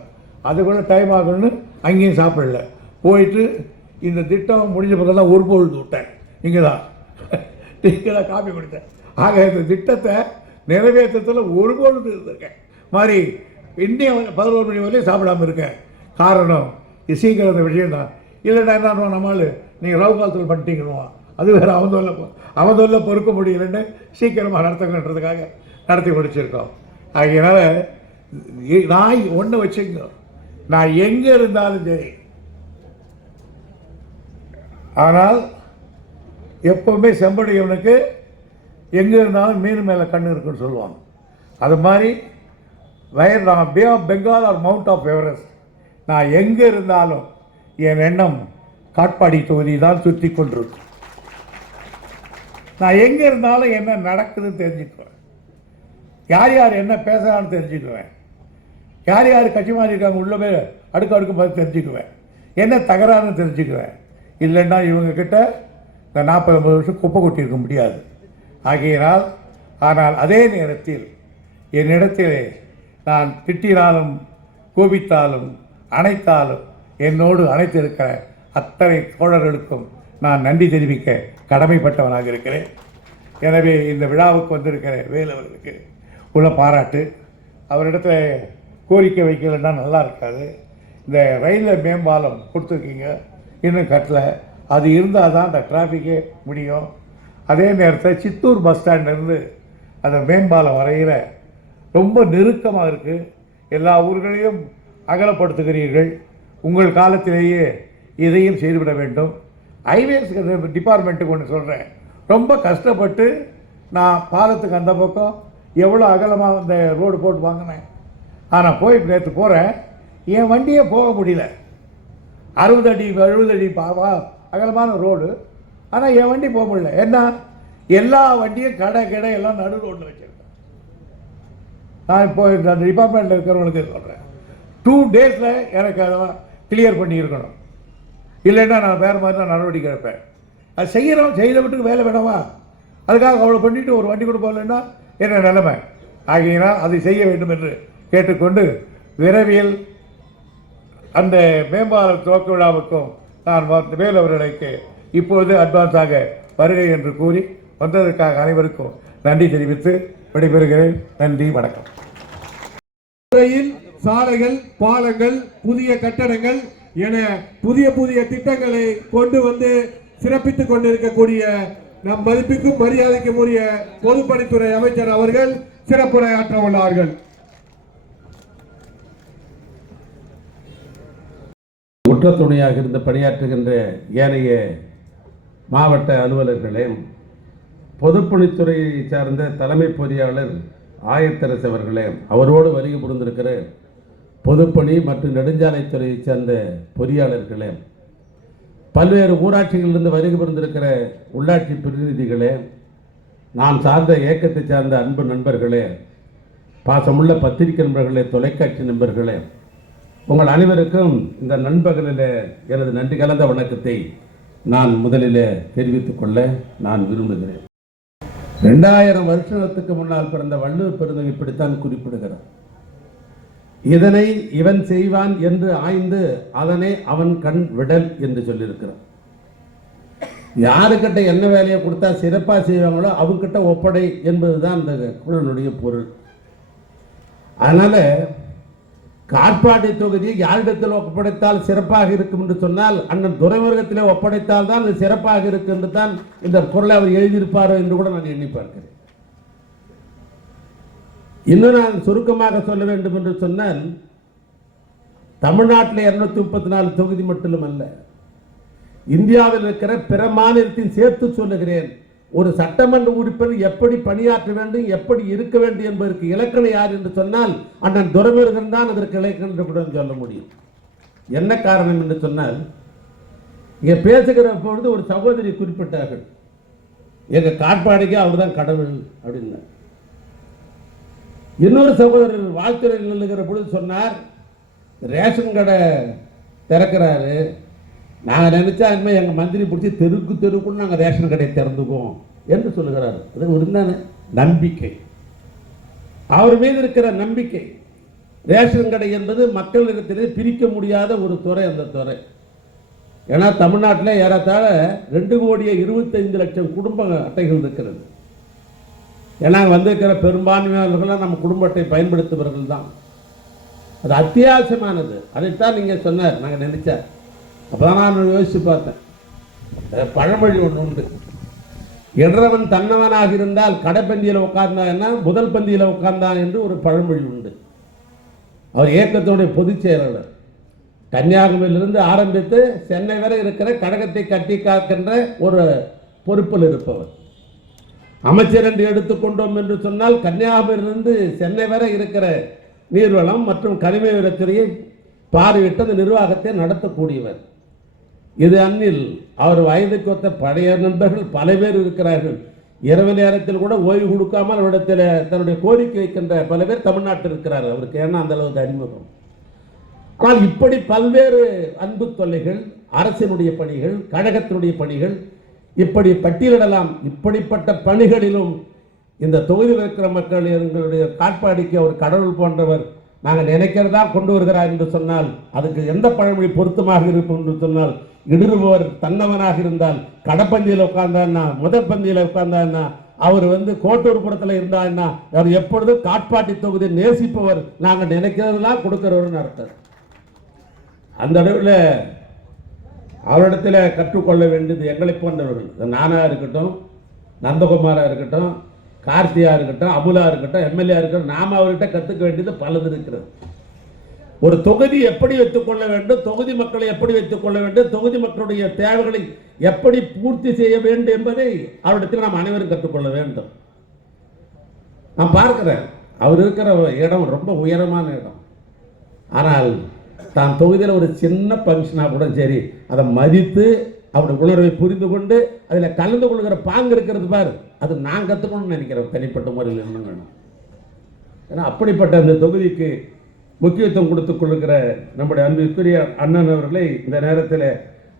அது கூட டைம் ஆகணும்னு அங்கேயும் சாப்பிடல. போயிட்டு இந்த திட்டம் முடிஞ்ச பக்கம்தான் ஒரு பொழுது விட்டேன். இங்கே தான் காப்பி கொடுத்தேன். ஆக இந்த திட்டத்தை நிறைவேற்றத்தில் ஒரு பொழுது இருந்திருக்கேன் மாதிரி இன்னும் 11 மணி வரையும் சாப்பிடாமல் இருக்கேன். காரணம் சீக்கிரம் இந்த விஷயம் தான். இல்லைன்னா என்ன நம்மளால் நீங்கள் ரவு காலத்தில் பண்ணிட்டீங்கன்னு அது வேறு அவதொல்ல பொறுக்க முடியலன்னு சீக்கிரமாக நடத்துங்கன்றதுக்காக நடத்தி முடிச்சிருக்கோம். ஆகையினால நான் ஒன்று வச்சுங்க, நான் எங்கே இருந்தாலும் சரி, ஆனால் எப்போவுமே செம்படையவனுக்கு எங்கே இருந்தாலும் மீன் மேலே கண்ணு இருக்குன்னு சொல்லுவாங்க. அது மாதிரி நான் Bay of Bengal or Mount of Everest, நான் எங்கே இருந்தாலும் என் எண்ணம் காட்பாடி தொகுதி தான் சுற்றி கொண்டிருக்கும். நான் எங்கே இருந்தாலும் என்ன நடக்குதுன்னு தெரிஞ்சுக்குவேன், யார் யார் என்ன பேசுகிறான்னு தெரிஞ்சுக்குவேன், யார் யார் கட்சி மாறி இருக்காங்க உள்ள போய் அடுக்கு பார்த்து தெரிஞ்சுக்குவேன், என்ன தகராறுன்னு தெரிஞ்சுக்குவேன். இல்லைன்னா இவங்கக்கிட்ட இந்த 40-50 வருஷம் குப்பை கொட்டியிருக்க முடியாது. ஆகையினால் ஆனால் அதே நேரத்தில் என்னிடத்திலே நான் திட்டினாலும் கோபித்தாலும் அணைத்தாலும் என்னோடு அணைத்திருக்கிற அத்தனை தோழர்களுக்கும் நான் நன்றி தெரிவிக்க கடமைப்பட்டவனாக இருக்கிறேன். எனவே இந்த விழாவுக்கு வந்திருக்கிற வேலு அவர்களுக்கு உள்ள பாராட்டு. அவரிடத்துல கோரிக்கை வைக்கலன்னா நல்லா இருக்காது. இந்த ரயிலில் மேம்பாலம் கொடுத்துருக்கீங்க, இன்னும் கட்டலை. அது இருந்தால் தான் அந்த டிராஃபிக்கே முடியும். அதே நேரத்தில் சித்தூர் பஸ் ஸ்டாண்ட்லேருந்து அந்த மேம்பாலம் வரையில் ரொம்ப நெருக்கமாக இருக்குது. எல்லா ஊர்களையும் அகலப்படுத்துகிறீர்கள். உங்கள் காலத்திலேயே இதையும் செய்துவிட வேண்டும். ஹைவேஸ் டிபார்ட்மெண்ட்டுக்கு ஒன்று சொல்கிறேன், ரொம்ப கஷ்டப்பட்டு நான் பாலத்துக்கு அந்த பக்கம் எவ்வளோ அகலமாக இந்த ரோடு போட்டு வாங்கினேன். ஆனால் போய் நேற்று போகிறேன், என் வண்டியே போக முடியல. 60 அடி 70 அடி அகலமான ரோடு, ஆனால் என் வண்டி போக முடியல. ஏன்னா எல்லா வண்டியும் கடை எல்லாம் நடு ரோட்டில் வச்சுருக்கேன். நான் இப்போ அந்த டிபார்ட்மெண்ட்டில் இருக்கிறவங்களுக்கு சொல்கிறேன், 2 டேஸில் எனக்கு அதெல்லாம் கிளியர் பண்ணியிருக்கணும். இல்லைன்னா நான் வேறு மாதிரி தான் நடவடிக்கை எடுப்பேன். அது செய்கிறோம், செய்த விட்டுக்கு வேலை வேணாமா? அதுக்காக அவ்வளோ பண்ணிவிட்டு ஒரு வண்டி கூட போகலைன்னா என்ன நிலைமை? ஆகையினால் அதை செய்ய வேண்டும் என்று கேட்டுக்கொண்டு விரைவில் அந்த மேம்பால துவக்க விழாவுக்கும் நான் வேலு அவர்களுக்கு இப்பொழுது அட்வான்ஸாக வருகை என்று கூறி வந்ததற்காக அனைவருக்கும் நன்றி தெரிவித்து விடைபெறுகிறேன். நன்றி, வணக்கம். சாலைகள், பாலங்கள், புதிய கட்டடங்கள் என புதிய திட்டங்களை கொண்டு வந்து சிறப்பித்துக் கொண்டிருக்கக்கூடிய நம் மதிப்புக்கும் மரியாதைக்கும் உரிய பொதுப்பணித்துறை அமைச்சர் அவர்கள் சிறப்புரையாற்ற உள்ளார்கள். குற்றத்துணையாக இருந்து பணியாற்றுகின்ற ஏனைய மாவட்ட அலுவலர்களே, பொதுப்பணித்துறையை சார்ந்த தலைமை பொறியாளர் ஆயத்தரசு அவர்களே, அவரோடு வருகை புரிந்திருக்கிற பொதுப்பணி மற்றும் நெடுஞ்சாலைத்துறையை சேர்ந்த பொறியாளர்களே, பல்வேறு ஊராட்சிகளிலிருந்து வருகை புரிந்திருக்கிற உள்ளாட்சி பிரதிநிதிகளே, நான் சார்ந்த இயக்கத்தை சார்ந்த அன்பு நண்பர்களே, பாசமுள்ள பத்திரிகை நண்பர்களே, தொலைக்காட்சி நண்பர்களே, உங்கள் அனைவருக்கும் இந்த நண்பகலில் எனது நன்றி கலந்த வணக்கத்தை நான் முதலில் தெரிவித்துக் கொள்ள நான் விரும்புகிறேன். 2000 வருஷத்துக்கு முன்னால் பிறந்த வள்ளுவர் பெருந்தகை இப்படித்தான் குறிப்பிடுகிறார். இதனை இவன் செய்வான் என்று ஆய்ந்து அதனை அவன் கண் விடல் என்று சொல்லியிருக்கிறான். யாருக்கிட்ட என்ன வேலையை கொடுத்தா சிறப்பாக செய்வாங்களோ அவங்ககிட்ட ஒப்படை என்பதுதான் அந்த குறளுடைய பொருள். அதனால காட்பாடி தொகுதியை யாரிடத்தில் ஒப்படைத்தால் சிறப்பாக இருக்கும் என்று சொன்னால் அண்ணன் துரைமுருகத்திலே ஒப்படைத்தால் தான் அது சிறப்பாக இருக்கும் என்று தான் இந்த குறளை அவர் எழுதியிருப்பாரோ என்று கூட நான் எண்ணி பார்க்கிறேன். இன்னும் நான் சுருக்கமாக சொல்ல வேண்டும் என்று சொன்னால், தமிழ்நாட்டில் 234 தொகுதி மட்டுமல்ல, இந்தியாவில் இருக்கிற பிற மாநிலத்தின் சேர்த்து சொல்லுகிறேன், ஒரு சட்டமன்ற உறுப்பினர் எப்படி பணியாற்ற வேண்டும், எப்படி இருக்க வேண்டும் என்பதற்கு இலக்கணம் யார் என்று சொன்னால் அண்ணன் துரைமுருகன் தான் அதற்கு இலக்கணம் என்று கூட சொல்ல முடியும். என்ன காரணம் என்று சொன்னால், இங்கே பேசுகிற பொழுது ஒரு சகோதரி குறிப்பிட்டார்கள், எங்க காட்பாடிக்கு அவர் தான் கடவுள் அப்படின்னு. இன்னொரு சகோதரர் வாழ்த்துறையில் நில்லுகிற பொழுது சொன்னார், ரேஷன் கடை திறக்கிறாரு, நாங்கள் நினைச்சா இனிமேல் எங்கள் மந்திரி பிடிச்சி தெருக்கு தெருக்குன்னு நாங்கள் ரேஷன் கடையை திறந்துக்குவோம் என்று சொல்லுகிறார். அது ஒரு நம்பிக்கை, அவர் மீது இருக்கிற நம்பிக்கை. ரேஷன் கடை என்பது மக்களிடத்திலே பிரிக்க முடியாத ஒரு துறை அந்த துறை. ஏன்னா தமிழ்நாட்டில் ஏறத்தாழ 2,25,00,000 குடும்ப அட்டைகள் இருக்கிறது. ஏன்னா வந்திருக்கிற பெரும்பான்மையானவர்களாக நம்ம குடும்ப அட்டை பயன்படுத்துபவர்கள் தான். அது அத்தியாவசியமானது. அதைத்தான் நீங்கள் சொன்னார், நாங்கள் நினைச்சார். அப்போ தான் நான் யோசித்து பார்த்தேன், பழமொழி ஒன்று உண்டு, என்றவன் தன்னவனாக இருந்தால் கடைப்பந்தியில் உட்கார்ந்தான்னா முதல் பந்தியில் உட்கார்ந்தான் என்று ஒரு பழமொழி உண்டு. அவர் இயக்கத்துடைய பொதுச் செயலாளர், கன்னியாகுமரியிலிருந்து ஆரம்பித்து சென்னை வரை இருக்கிற கழகத்தை கட்டி காக்கின்ற ஒரு பொறுப்பில் இருப்பவர். அமைச்சர் என்று எடுத்துக்கொண்டோம் என்று சொன்னால் கன்னியாகுமரியிலிருந்து சென்னை வரை இருக்கிற நீர்வளம் மற்றும் கனிம வளத்துறையை பார்வையிட்டு அந்த நிர்வாகத்தை நடத்தக்கூடியவர். இது அன்னில் அவர் வயதுக்கு ஒத்த பழைய நண்பர்கள் பல பேர் இருக்கிறார்கள். இரவு நேரத்தில் கூட ஓய்வு கொடுக்காமல் அவரிடத்தில் தன்னுடைய கோரிக்கை வைக்கின்ற பல பேர் தமிழ்நாட்டில் இருக்கிறார். அவருக்கு ஏன்னா அந்த அளவுக்கு அறிமுகம். ஆனால் இப்படி பல்வேறு அன்பு தொல்லைகள், அரசினுடைய பணிகள், கழகத்தினுடைய பணிகள், இப்படி பட்டியலிடலாம். இப்படிப்பட்ட பணிகளிலும் இந்த தொகுதியில் இருக்கிற மக்கள் எங்களுடைய காட்பாடிக்கு அவர் கடவுள் போன்றவர், நாங்கள் நினைக்கிறதா கொண்டு வருகிறார் என்று சொன்னால் அதுக்கு எந்த பழமொழி பொருத்தமாக இருக்கும் என்று சொன்னால், இடுறுபவர் தன்னவனாக இருந்தால் கடப்பந்தியில் உட்கார்ந்தான்னா முதல் பந்தியில் உட்கார்ந்தான்னா அவர் கோட்டூர்புரத்தில் இருந்தான்னா அவர் எப்பொழுதும் காட்பாடி தொகுதியை நேசிப்பவர், நாங்கள் நினைக்கிறதெல்லாம் கொடுக்கிறவர் அர்த்தம். அந்த அளவில் அவரிடத்தில் கற்றுக்கொள்ள வேண்டியது எங்களை போன்றவர்கள், நானா இருக்கட்டும், நந்தகுமாரா இருக்கட்டும், கார்த்தியா இருக்கட்டும், அமுலா இருக்கட்டும், எம்எல்ஏ இருக்கட்டும், நாம் அவர்கிட்ட கற்றுக்க வேண்டியது பலது இருக்கிறது. ஒரு தொகுதி எப்படி வைத்துக்கொள்ள வேண்டும், தொகுதி மக்களை எப்படி வைத்துக் கொள்ள வேண்டும், தொகுதி மக்களுடைய தேவைகளை எப்படி பூர்த்தி செய்ய வேண்டும் என்பதை அவரிடத்தில் நாம் அனைவரும் கற்றுக்கொள்ள வேண்டும். நான் பார்க்கிறேன், அவர் இருக்கிற இடம் ரொம்ப உயரமான இடம். ஆனால் தான் தொகுதியில் ஒரு சின்ன ஃபங்க்ஷனாக கூட சரி அதை மதித்து அவருடைய உணர்வை புரிந்து கொண்டு அதில் கலந்து கொள்கிற பாங்கு இருக்கிறது பாரு, அது நான் கற்றுக்கணும்னு நினைக்கிறேன் தனிப்பட்ட முறையில். என்ன வேணும், ஏன்னா அப்படிப்பட்ட அந்த தொகுதிக்கு முக்கியத்துவம் கொடுத்துக் கொள்கிற நம்முடைய அன்பிற்குரிய அண்ணன் அவர்களை இந்த நேரத்தில்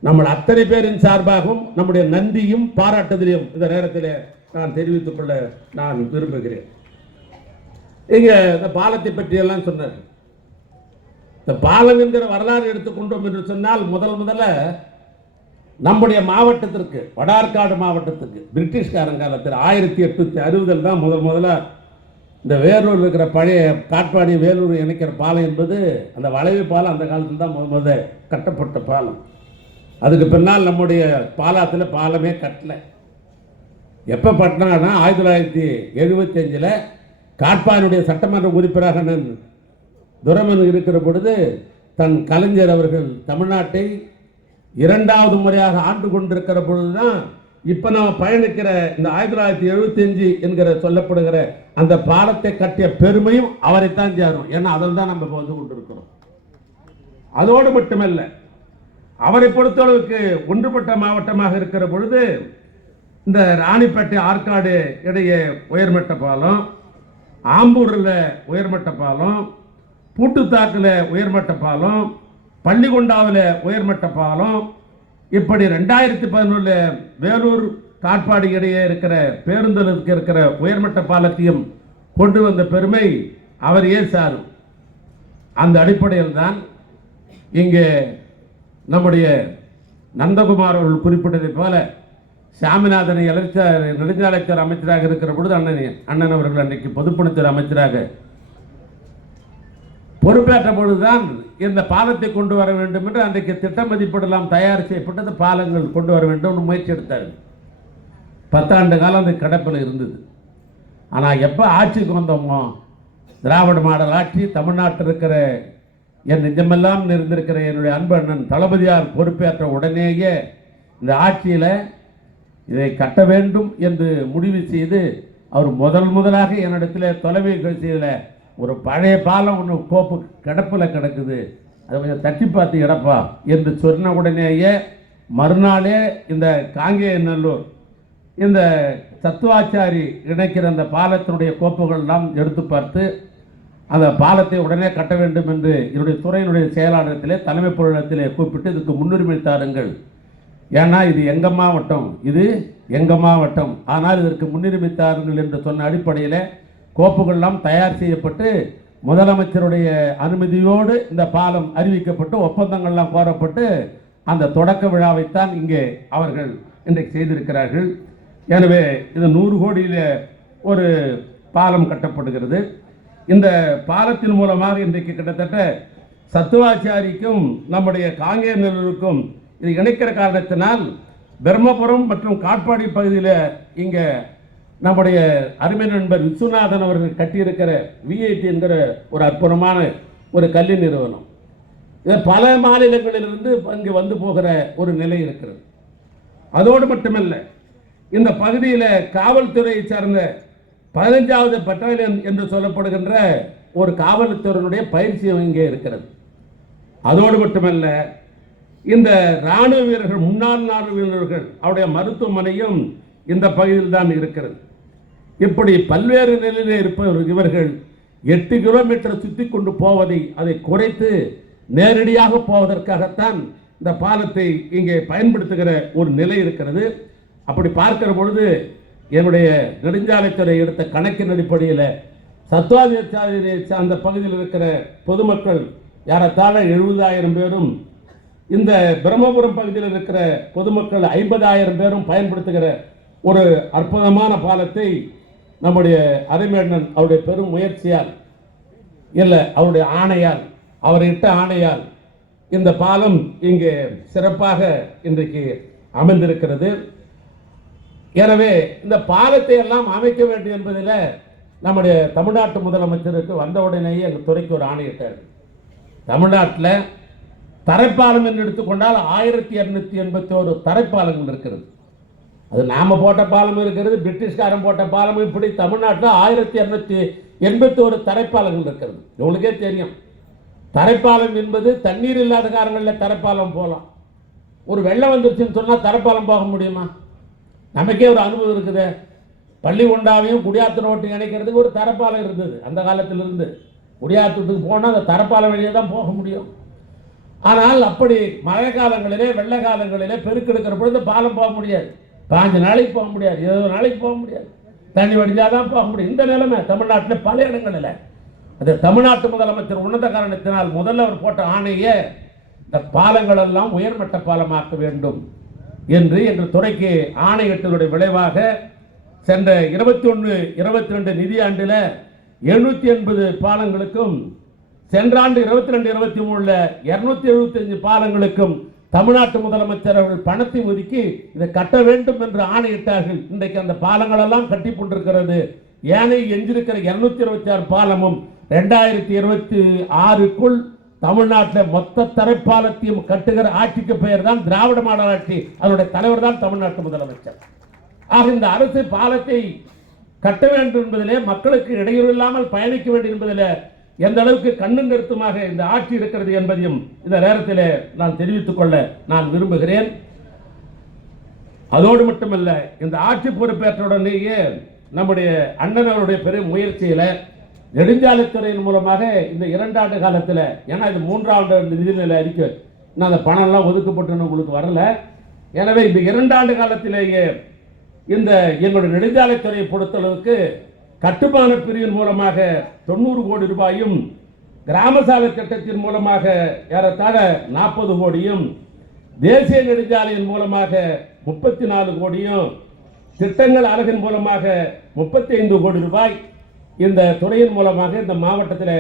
நம்ம அத்தனை பேரின் சார்பாகவும் நம்முடைய நன்றியும் பாராட்டுதலையும் இந்த நேரத்தில் நான் தெரிவித்துக் கொள்ள நான் விரும்புகிறேன். இங்க இந்த பாலத்தை பற்றி எல்லாம் சொன்னார். இந்த பாலம் என்கிற வரலாறு எடுத்துக்கொண்டோம் என்று சொன்னால் முதல்ல நம்முடைய மாவட்டத்திற்கு, வடார்காடு மாவட்டத்துக்கு பிரிட்டிஷ்காரன் காலத்தில் 1860 தான் முதல்ல இந்த வேலூர் இருக்கிற பழைய காட்பாடி வேலூர் இணைக்கிற பாலம் என்பது அந்த வளைவு பாலம் அந்த காலத்தில் தான் முதல் கட்டப்பட்ட பாலம். அதுக்கு பின்னால் நம்முடைய பாலத்தில் பாலமே கட்டலை. எப்போ பட்டினான்னா 1975 காட்பாடியுடைய சட்டமன்ற உறுப்பினராக துரைமன் இருக்கிற பொழுது தன் கலைஞர் அவர்கள் தமிழ்நாட்டை 2வது முறையாக ஆண்டு கொண்டிருக்கிற பொழுதுதான் இப்ப நம்ம பயணிக்கிற இந்த 1975 என்கிற சொல்லப்படுகிற அந்த பாலத்தை கட்டிய பெருமையும் அவரைத்தான் சேரும். ஏன்னா அதில் தான் நம்ம வந்து கொண்டிருக்கிறோம். அதோடு மட்டுமல்ல, அவரை பொறுத்தளவுக்கு ஒன்றுபட்ட மாவட்டமாக இருக்கிற பொழுது இந்த ராணிப்பேட்டை ஆற்காடு இடையே உயர்மட்ட பாலம், ஆம்பூரில் உயர்மட்ட பாலம், பூட்டுத்தாக்கில் உயர்மட்ட பாலம், பள்ளிகொண்டாவில் உயர்மட்ட பாலம், இப்படி 2011 வேலூர் காட்பாடி இடையே இருக்கிற பேருந்துக்கு இருக்கிற உயர்மட்ட பாலத்தையும் கொண்டு வந்த பெருமை அவரையே சாரும். அந்த அடிப்படையில் தான் இங்கே நம்முடைய நந்தகுமார் அவர்கள் குறிப்பிட்டதைப் போல சாமிநாதனை நெடுஞ்சாலைத்துறை அமைச்சராக இருக்கிற பொழுது அண்ணன் அவர்கள் அன்றைக்கு பொதுப்பணித்துறை அமைச்சராக பொறுப்பேற்ற பொழுதுதான் இந்த பாலத்தை கொண்டு வர வேண்டும் என்று அன்றைக்கு திட்ட மதிப்பீடெல்லாம் தயார் செய்யப்பட்டது, பாலங்கள் கொண்டு வர வேண்டும் முயற்சி எடுத்தார். 10 ஆண்டு காலம் அந்த கிடப்பில் இருந்தது. ஆனால் எப்போ ஆட்சிக்கு வந்தோமோ, திராவிட மாடல் ஆட்சி தமிழ்நாட்டில் இருக்கிற என் நிஜமெல்லாம் இருந்திருக்கிற என்னுடைய அன்பு அண்ணன் தளபதியார் பொறுப்பேற்ற உடனேயே இந்த ஆட்சியில் இதை கட்ட வேண்டும் என்று முடிவு செய்து அவர் முதலாக என்னிடத்தில் தொலைபேசியில் ஒரு பழைய பாலம் ஒன்று கோப்பு கிடப்பில் கிடக்குது, அதை கொஞ்சம் தட்டி பார்த்து கிடப்பா என்று சொன்ன உடனேயே மறுநாளே இந்த காங்கேயநல்லூர் இந்த சத்துவாச்சாரி இணைக்கிற அந்த பாலத்தினுடைய கோப்புகள் எல்லாம் எடுத்து பார்த்து அந்த பாலத்தை உடனே கட்ட வேண்டும் என்று என்னுடைய துறையினுடைய செயலாளரத்திலே தலைமை பொருளத்திலே கூப்பிட்டு இதுக்கு முன்னுரிமை தாருங்கள், ஏன்னா இது எங்கள் மாவட்டம், இது எங்கள் மாவட்டம், ஆனால் இதற்கு முன்னுரிமை தாருங்கள் என்று சொன்ன அடிப்படையில் கோப்புகள்லாம் தயார் செய்யப்பட்டு முதலமைச்சருடைய அனுமதியோடு இந்த பாலம் அறிவிக்கப்பட்டு ஒப்பந்தங்கள்லாம் கோரப்பட்டு அந்த தொடக்க விழாவைத்தான் இங்கே அவர்கள் இன்றைக்கு செய்திருக்கிறார்கள். எனவே இது 100 கோடியில் ஒரு பாலம் கட்டப்படுகிறது. இந்த பாலத்தின் மூலமாக இன்றைக்கு கிட்டத்தட்ட சத்துவாச்சாரிக்கும் நம்முடைய காங்கேயநல்லூருக்கும் இது இணைக்கிற காரணத்தினால் பிரம்மபுரம் மற்றும் காட்பாடி பகுதியில் இங்கே நம்முடைய அருமை நண்பர் விஸ்வநாதன் அவர்கள் கட்டியிருக்கிற விஐடி என்கிற ஒரு அற்புதமான ஒரு கல்வி நிறுவனம், இது பல மாநிலங்களிலிருந்து இங்கே வந்து போகிற ஒரு நிலை இருக்கிறது. அதோடு மட்டுமல்ல, இந்த பகுதியில் காவல்துறையை சார்ந்த 15வது பட்டாலியன் என்று சொல்லப்படுகின்ற ஒரு காவல்துறையினுடைய பயிற்சி இங்கே இருக்கிறது. அதோடு மட்டுமல்ல, இந்த இராணுவ வீரர்கள், முன்னாள் இராணுவ வீரர்கள் அவருடைய மருத்துவமனையும் இந்த பகுதியில் தான் இருக்கிறது. இப்படி பல்வேறு நிலையிலே இருப்பவர்கள் இவர்கள் 8 கிலோமீட்டர் சுற்றி கொண்டு போவதை அதை குறைத்து நேரடியாக போவதற்காகத்தான் இந்த பாலத்தை இங்கே பயன்படுத்துகிற ஒரு நிலை இருக்கிறது. அப்படி பார்க்கிற பொழுது என்னுடைய நெடுஞ்சாலைத்துறை எடுத்த கணக்கின் அடிப்படையில் சத்துவாச்சாரியை அந்த பகுதியில் இருக்கிற பொதுமக்கள் ஏறத்தாழ 70,000 பேரும், இந்த பிரம்மபுரம் பகுதியில் இருக்கிற பொதுமக்கள் 50,000 பேரும் பயன்படுத்துகிற ஒரு அற்புதமான பாலத்தை நம்முடைய அருமையண்ணன் அவருடைய பெரும் முயற்சியால் இல்லை அவருடைய ஆணையால், அவர் இட்ட ஆணையால் இந்த பாலம் இங்கே சிறப்பாக இன்றைக்கு அமைந்திருக்கிறது. எனவே இந்த பாலத்தை எல்லாம் அமைக்க வேண்டும் என்பதில் நம்முடைய தமிழ்நாட்டு முதலமைச்சருக்கு வந்தவுடனேயே எங்கள் துறைக்கு ஒரு ஆணையிட்டார். தமிழ்நாட்டில் தரைப்பாலம் என்று எடுத்துக்கொண்டால் 1281 தரைப்பாலங்கள் இருக்கிறது. அது நாம போட்ட பாலம் இருக்கிறது, பிரிட்டிஷ்காரன் போட்ட பாலம், இப்படி தமிழ்நாட்டில் 1281 தரைப்பாலங்கள் இருக்கிறது. உங்களுக்கே தெரியும், தரைப்பாலம் என்பது தண்ணீர் இல்லாத காரணங்களில் தரைப்பாலம் போகலாம். ஒரு வெள்ளம் வந்துருச்சுன்னு சொன்னால் தரைப்பாலம் போக முடியுமா? நமக்கே ஒரு அனுபவம் இருக்குது. பள்ளி கொண்டாவையும் குடியாத்து ரோட்டையும் இணைக்கிறதுக்கு ஒரு தரைப்பாலம் இருந்தது. அந்த காலத்திலிருந்து குடியாத்தத்துக்கு போனால் அந்த தரைப்பாலம் வழியே தான் போக முடியும். ஆனால் அப்படி மழை காலங்களிலே வெள்ள காலங்களிலே பெருக்கெடுக்கிற பொழுது பாலம் போக முடியாது. 5 நாளைக்கு போக முடியாது, 20 நாளைக்கு போக முடியாது, தண்ணி வடிஞ்சாதான் போக முடியும். இந்த நிலைமை தமிழ்நாட்டில் பல இடங்களில். அது தமிழ்நாட்டு முதலமைச்சர் உன்னத காரணத்தினால் முதல்ல அவர் போட்ட ஆணையை இந்த பாலங்கள் எல்லாம் உயர்மட்ட பாலமாக்க வேண்டும் என்று எங்கள் துறைக்கு ஆணையிட்டதுடைய விளைவாக சென்ற 21-22 நிதியாண்டில் 780 பாலங்களுக்கும், சென்ற ஆண்டு 22-23 275 பாலங்களுக்கும் தமிழ்நாட்டு முதலமைச்சர் அவர்கள் பணத்தை ஒதுக்கி இதை கட்ட வேண்டும் என்று ஆணையிட்டார்கள். இன்றைக்கு அந்த பாலங்கள் எல்லாம் கட்டி கொண்டிருக்கிறது. ஏனை எஞ்சிருக்கிற 226 பாலமும் 2026க்குள் தமிழ்நாட்டில் மொத்த தரைப்பாலத்தையும் கட்டுகிற ஆட்சிக்கு பெயர் தான் திராவிட மாடல் ஆட்சி. அதனுடைய தலைவர் தான் தமிழ்நாட்டு முதலமைச்சர். ஆக இந்த அரசு பாலத்தை கட்ட வேண்டும் என்பதிலே, மக்களுக்கு இடையூறு இல்லாமல் பயணிக்க வேண்டும் என்பதிலே எந்த அளவுக்கு கண்ணும் கருத்துமாக இந்த ஆட்சி இருக்கிறது என்பதையும் இந்த நேரத்தில் நான் தெரிவித்துக் கொள்ள நான் விரும்புகிறேன். அதோடு மட்டுமல்ல, இந்த ஆட்சி பொறுப்பேற்றவுடனேயே நம்முடைய அண்ணன் அவருடைய பெரும் முயற்சியில நெடுஞ்சாலைத்துறையின் மூலமாக இந்த 2 ஆண்டு காலத்தில், ஏன்னா இது 3ஆம் நிதிநிலை அறிக்கை, நான் அந்த பணம் எல்லாம் ஒதுக்கப்பட்டு உங்களுக்கு வரல. எனவே இந்த 2 ஆண்டு காலத்திலேயே இந்த எங்களுடைய நெடுஞ்சாலைத்துறையை பொறுத்தளவுக்கு கட்டுமான பிரிவின் மூலமாக 90 கோடி ரூபாயும், கிராம சாலை திட்டத்தின் மூலமாக ஏறத்தாழ 40 கோடியும், தேசிய நெடுஞ்சாலையின் மூலமாக 34 கோடியும், திட்டங்கள் அழகின் மூலமாக 35 கோடி ரூபாய் இந்த துறையின் மூலமாக இந்த மாவட்டத்தில்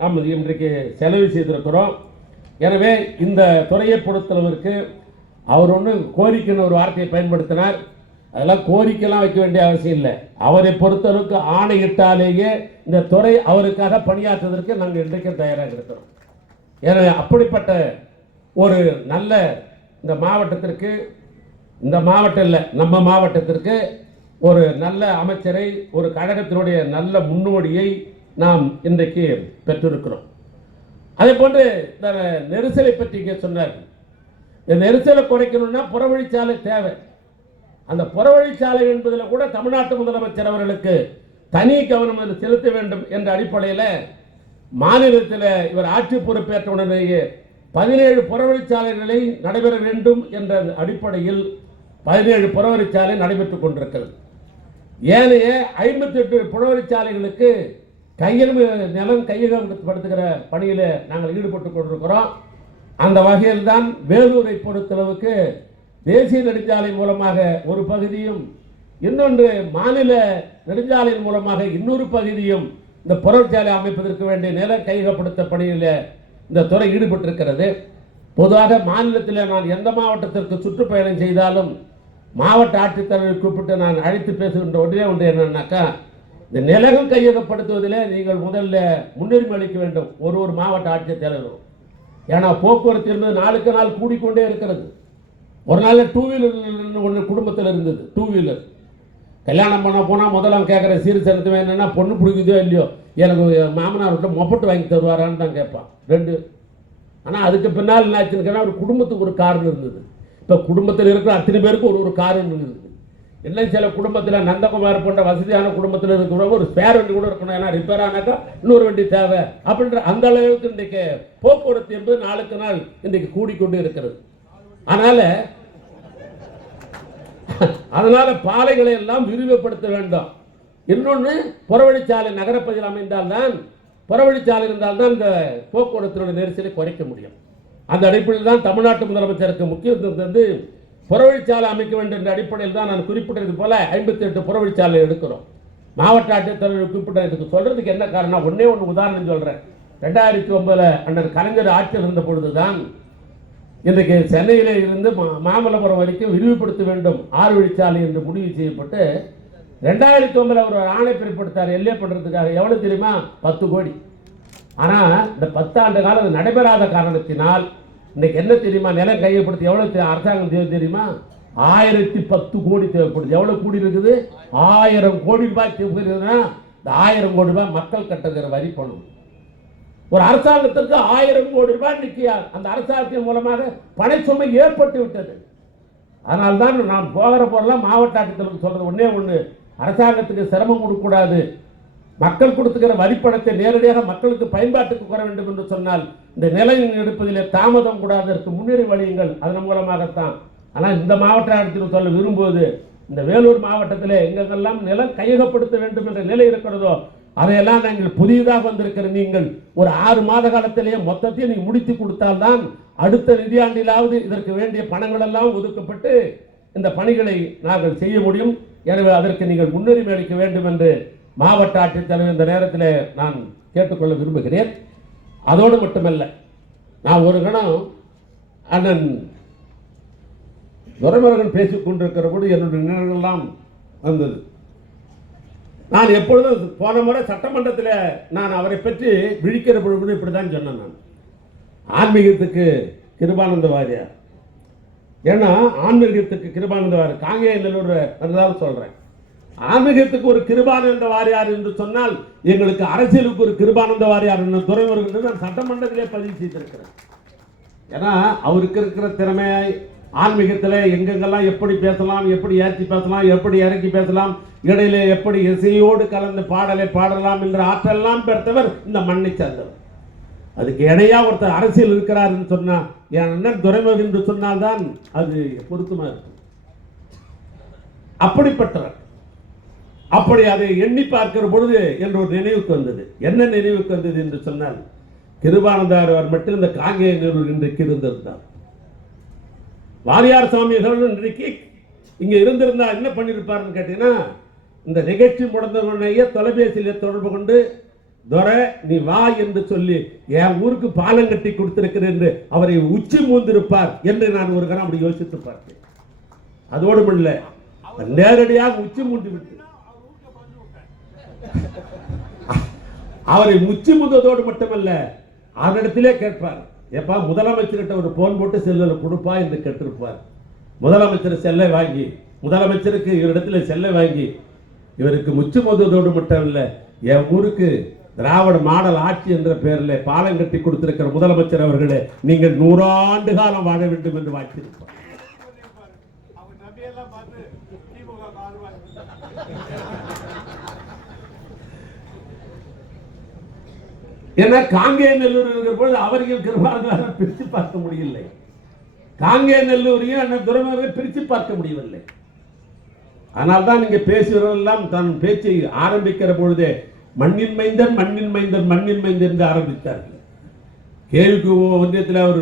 நாம் இன்றைக்கு செலவு செய்திருக்கிறோம். எனவே இந்த துறையை பொறுத்தளவிற்கு அவர் ஒன்று கோரிக்கைன்னு ஒரு வார்த்தையை பயன்படுத்தினார். அதெல்லாம் கோரிக்கைலாம் வைக்க வேண்டிய அவசியம் இல்லை. அவரை பொறுத்தளவுக்கு ஆணையிட்டாலேயே இந்த துறை அவருக்காக பணியாற்றுவதற்கு நாங்கள் இன்றைக்கும் தயாராக இருக்கிறோம். எனவே அப்படிப்பட்ட ஒரு நல்ல இந்த மாவட்டத்திற்கு, இந்த மாவட்டம் இல்லை நம்ம மாவட்டத்திற்கு ஒரு நல்ல அமைச்சரை, ஒரு கழகத்தினுடைய நல்ல முன்னோடியை நாம் இன்றைக்கு பெற்றிருக்கிறோம். அதே போன்று இந்த நெரிசலை பற்றி இங்கே சொன்னார்கள். இந்த நெரிசலை குறைக்கணும்னா புறவழிச்சாலை தேவை. அந்த புறவழிச்சாலை என்பதில் கூட தமிழ்நாட்டு முதலமைச்சர் அவர்களுக்கு தனி கவனம் அதில் செலுத்த வேண்டும் என்ற அடிப்படையில் மாநிலத்தில் இவர் ஆட்சி பொறுப்பேற்ற உடனேயே 17 புறவழிச்சாலைகளை நடைபெற வேண்டும் என்ற அடிப்படையில் 17 புறவழிச்சாலை நடைபெற்றுக் கொண்டிருக்கிறது. ஏனைய 58 புறவழிச்சாலைகளுக்கு நிலம் கையகப்படுத்துகிற பணியில் நாங்கள் ஈடுபட்டு கொண்டிருக்கிறோம். அந்த வகையில் தான் வேலூரை பொறுத்தளவுக்கு தேசிய நெடுஞ்சாலை மூலமாக ஒரு பகுதியும், இன்னொன்று மாநில நெடுஞ்சாலையின் மூலமாக இன்னொரு பகுதியும் இந்த புறவழிச்சாலை அமைப்பதற்கு வேண்டிய நிலம் கையகப்படுத்த பணியில் இந்த துறை ஈடுபட்டிருக்கிறது. பொதுவாக மாநிலத்தில் நான் எந்த மாவட்டத்திற்கு சுற்றுப்பயணம் செய்தாலும் மாவட்ட ஆட்சித்தலைவரை கூப்பிட்டு நான் அழைத்து பேசுகின்ற ஒன்று என்னன்னாக்கா, இந்த நிலங்கள் கையகப்படுத்துவதில் நீங்கள் முதல்ல முன்னுரிமை அளிக்க வேண்டும் ஒரு மாவட்ட ஆட்சித்தலைவரும். ஏன்னா போக்குவரத்து என்பது நாளுக்கு நாள் கூடிக்கொண்டே இருக்கிறது. ஒரு நாள் 2 வீலர் ஒன்று குடும்பத்தில் இருந்தது. 2 வீலர் கல்யாணம் பண்ண போனால் முதலாம் கேட்குற சீர் செலுத்துவேன் என்னென்னா, பொண்ணு பிடிக்குதோ இல்லையோ, எனக்கு மாமனார் விட்டு மொப்பட்டு வாங்கி தருவாரான்னு தான் கேட்பான் 2. ஆனால் அதுக்கு பின்னால் என்ன ஆச்சுன்னா, ஒரு குடும்பத்துக்கு ஒரு காரணம் இருந்தது. இப்போ குடும்பத்தில் இருக்கிற அத்தனை பேருக்கு ஒரு காரணம் இருக்குது. இல்லை சில குடும்பத்தில் நந்தகுமார் போன்ற வசதியான குடும்பத்தில் இருக்கிறவங்க ஒரு ஸ்பேர் வண்டி கூட இருக்கணும். ஏன்னா ரிப்பேர் ஆனாக்கா இன்னொரு வண்டி தேவை அப்படின்ற அந்த அளவுக்கு இன்றைக்கு போக்குவரத்து என்பது நாளுக்கு நாள் இன்றைக்கு கூடிக்கொண்டு இருக்கிறது. அதனால பாலைகளை எல்லாம் விரிவுபடுத்த வேண்டும். இன்னொன்று புறவழிச்சாலை நகரப்பகுதியில் அமைந்தால்தான், புறவழிச்சாலை இருந்தால்தான் இந்த போக்குவரத்தினுடைய நெரிசலை குறைக்க முடியும். அந்த அடிப்படையில் தான் தமிழ்நாட்டு முதலமைச்சருக்கு முக்கியத்துவம் தந்து புறவழிச்சாலை அமைக்க வேண்டும் என்ற அடிப்படையில் தான் நான் குறிப்பிட்டது போல 58 புறவழிச்சாலை எடுக்கிறோம். மாவட்ட ஆட்சித்தலைவர் குறிப்பிட்டதுக்கு சொல்றதுக்கு என்ன காரணம், ஒன்னே ஒன்று உதாரணம் சொல்றேன். 2009 அண்ணன் கலைஞர் ஆட்சியில் இருந்த பொழுதுதான் இன்றைக்கு சென்னையில இருந்து மாமல்லபுரம் வரைக்கும் விரிவுபடுத்த வேண்டும் 6 வழிச்சாலை என்று முடிவு செய்யப்பட்டு 2009 அவர் ஒரு ஆணை பிறப்பித்தார் எல்லை பண்றதுக்காக. எவ்வளவு தெரியுமா? 10 கோடி. ஆனா இந்த 10 ஆண்டு காலம் நடைபெறாத காரணத்தினால் இன்னைக்கு என்ன தெரியுமா, நிலம் கையப்படுத்தி எவ்வளவு அரசாங்கம் தேவை தெரியுமா? 1010 கோடி தேவைப்படுது. எவ்வளவு கூடி இருக்குது? 1000 கோடி ரூபாய் தேவைப்படுதுன்னா இந்த 1000 கோடி ரூபாய் மக்கள் கட்டுகிற வரி பணம். ஒரு அரசாங்கத்திற்கு 1000 கோடி ரூபாய் நிற்கியா அந்த அரசாங்கத்தின் மூலமாக பணச்சுமை ஏற்பட்டு விட்டது. அதனால்தான் நான் போகிற போதெல்லாம் மாவட்ட ஆட்சித்தலைவர் சொல்றது ஒன்னே ஒன்று, அரசாங்கத்துக்கு சிரமம் கொடுக்கக்கூடாது. மக்கள் கொடுத்துக்கிற வரிப்பணத்தை நேரடியாக மக்களுக்கு பயன்பாட்டுக்கு கூற வேண்டும் என்று சொன்னால் இந்த நிலம் எடுப்பதிலே தாமதம் கூடாதற்கு முன்னுரிமை வழியுங்கள். அதன் மூலமாகத்தான். ஆனால் இந்த மாவட்ட ஆட்சித்தலைவர் சொல்ல விரும்புவது, இந்த வேலூர் மாவட்டத்தில் எங்கெல்லாம் நிலம் கையகப்படுத்த வேண்டும் என்ற நிலை இருக்கிறதோ அதையெல்லாம் நாங்கள் புதியதாக வந்திருக்கிற நீங்கள் ஒரு 6 மாத காலத்திலேயே மொத்தத்தையும் நீங்கள் முடித்து கொடுத்தால்தான் அடுத்த நிதியாண்டிலாவது இதற்கு வேண்டிய பணங்கள் எல்லாம் ஒதுக்கப்பட்டு இந்த பணிகளை நாங்கள் செய்ய முடியும். எனவே அதற்கு நீங்கள் முன்னுரிமை அளிக்க வேண்டும் என்று மாவட்ட ஆட்சித்தலைவர் இந்த நேரத்தில் நான் கேட்டுக்கொள்ள விரும்புகிறேன். அதோடு மட்டுமல்ல, நான் ஒரு கணம் அண்ணன் துரைமுருகன் பேசிக் கொண்டிருக்கிற போது என்னுடைய நினைவுகளெல்லாம் வந்தது. நான் எப்பொழுதும் போன முறை சட்டமன்றத்தில் நான் அவரை பற்றி விழிக்கிற பொழுது இப்படி தான் சொன்னேன். நான் ஆன்மீகத்துக்கு கிருபானந்த வாரியார், ஏன்னா ஆன்மீகத்துக்கு கிருபானந்த வாரியார் காங்கேயநல்லூர் அதுதான் சொல்கிறேன். ஆன்மீகத்துக்கு ஒரு கிருபானந்த வாரியார் என்று சொன்னால் எங்களுக்கு அரசியலுக்கு ஒரு கிருபானந்த வாரியார் என்று துரைமுருகன் நான் சட்டமன்றத்திலே பதிவு செய்திருக்கிறேன். ஏன்னா அவருக்கு இருக்கிற திறமையை ஆன்மீகத்தில் எங்கெங்கெல்லாம் எப்படி பேசலாம், எப்படி ஏற்றி பேசலாம், எப்படி இறக்கி பேசலாம், இடையிலே எப்படி இசையோடு கலந்து பாடலை பாடலாம் என்ற ஆற்றெல்லாம் பெற்றவர் இந்த மண்ணை சேர்ந்தவர். அதுக்கு இணையா ஒருத்தர் அரசியல் இருக்கிறார் என்று சொன்னா என் அண்ணன் துரைமுருகன் என்று சொன்னால்தான் அது பொருத்தமா இருக்கும். அப்படிப்பட்டவர். அப்படி அதை எண்ணி பார்க்கிற பொழுது என்று ஒரு நினைவுக்கு வந்தது. என்ன நினைவுக்கு வந்தது என்று சொன்னால், கிருபானந்தார் அவர் மட்டும் இந்த காங்கேயநல்லூர் இன்றைக்கு இருந்திருந்தார். வாரியார் சாமிகள் இன்றைக்கு இங்க இருந்திருந்தா என்ன பண்ணிருப்பாருன்னு கேட்டீங்கன்னா, இந்த நிகழ்ச்சி முடிந்தவனையே தொலைபேசியில தொடர்பு கொண்டு, துரை நீ வா என்று சொல்லி என் ஊருக்கு பாலம் கட்டி கொடுத்திருக்கிறேன் என்று அவரை உச்சி மூந்திருப்பார் என்று நான் ஒரு கணம் அப்படி யோசித்து பார்த்தேன். அதோடு இல்ல, நேரடியாக உச்சி மூண்டு விட்டு அவரை உச்சி மூந்ததோடு மட்டுமல்ல, அவரிடத்திலே கேட்பார், எப்பா முதலமைச்சர்கிட்ட ஒரு போன் போட்டு செல்லில் கொடுப்பா என்று கேட்டிருப்பார். முதலமைச்சர் செல்லை வாங்கி, முதலமைச்சருக்கு இவரிடத்துல செல்லை வாங்கி இவருக்கு முச்சு மோதுவதோடு மட்டும் இல்லை, என் ஊருக்கு திராவிட மாடல் ஆட்சி என்ற பெயரில் பாலம் கட்டி கொடுத்திருக்கிற முதலமைச்சர் அவர்களே, நீங்கள் 100 ஆண்டு காலம் வாழ வேண்டும் என்று வாழ்த்திருப்பார். ஏன்னா காங்கேயநல்லூர் இருக்கிற பொழுது அவர்கள் கிருபானந்தாரை பிரித்து பார்க்க முடியவில்லை, காங்கேயநல்லூரையும் அண்ணன் துரைமுருகனை பிரித்து பார்க்க முடியவில்லை. அதனால்தான் நீங்க பேசுகிறவரெல்லாம் தன் பேச்சை ஆரம்பிக்கிற பொழுதே மண்ணின் மைந்தன் மண்ணின் மைந்தன் மண்ணின் மைந்தன் என்று ஆரம்பித்தார்கள். கேள்விக்கு ஒன்றியத்தில் அவர்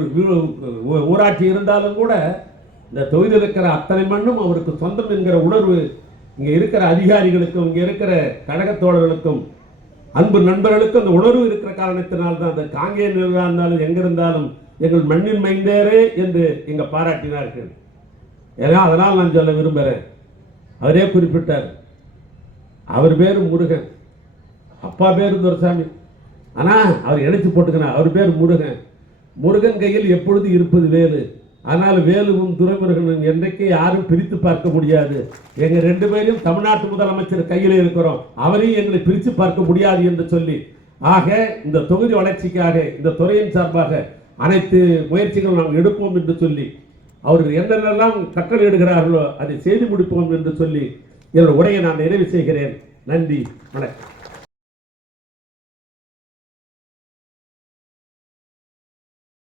ஊராட்சி இருந்தாலும் கூட இந்த தொகுதியில் இருக்கிற அத்தனை மண்ணும் அவருக்கு சொந்தம் என்கிற உணர்வு இங்க இருக்கிற அதிகாரிகளுக்கும் இங்க இருக்கிற கழக தோழர்களுக்கும் அன்பு நண்பர்களுக்கும் அந்த உணர்வு இருக்கிற காரணத்தினால்தான் அந்த காங்கேயநல்லூரா இருந்தாலும் எங்க இருந்தாலும் எங்கள் மண்ணின் மைந்தரே என்று இங்க பாராட்டினார்கள். ஏன்னா அதனால் நான் சொல்ல விரும்புகிறேன், அவரே குறிப்பிட்டார், அவர் பேரு முருகன், அப்பா பேரு துரைசாமி, ஆனா அவர் இணைச்சு போட்டுக்கிறார், அவர் பேர் முருகன். முருகன் கையில் எப்பொழுது இருப்பது வேலு, ஆனால் வேலுவும் துரைமுருகனும் என்றைக்கு யாரும் பிரித்து பார்க்க முடியாது. எங்க 2 பேரும் தமிழ்நாட்டு முதலமைச்சர் கையில் இருக்கிறோம், அவரையும் எங்களை பிரித்து பார்க்க முடியாது என்று சொல்லி, ஆக இந்த தொகுதி வளர்ச்சிக்காக இந்த துறையின் சார்பாக அனைத்து முயற்சிகளும் நாம் எடுப்போம் என்று சொல்லி, அவர்கள் என்னென்னலாம் கட்டளை இடுகிறார்களோ அதை செய்து முடிப்போம் என்று சொல்லி என்னுடைய உரையை நான் நிறைவு செய்கிறேன். நன்றி, வணக்கம்.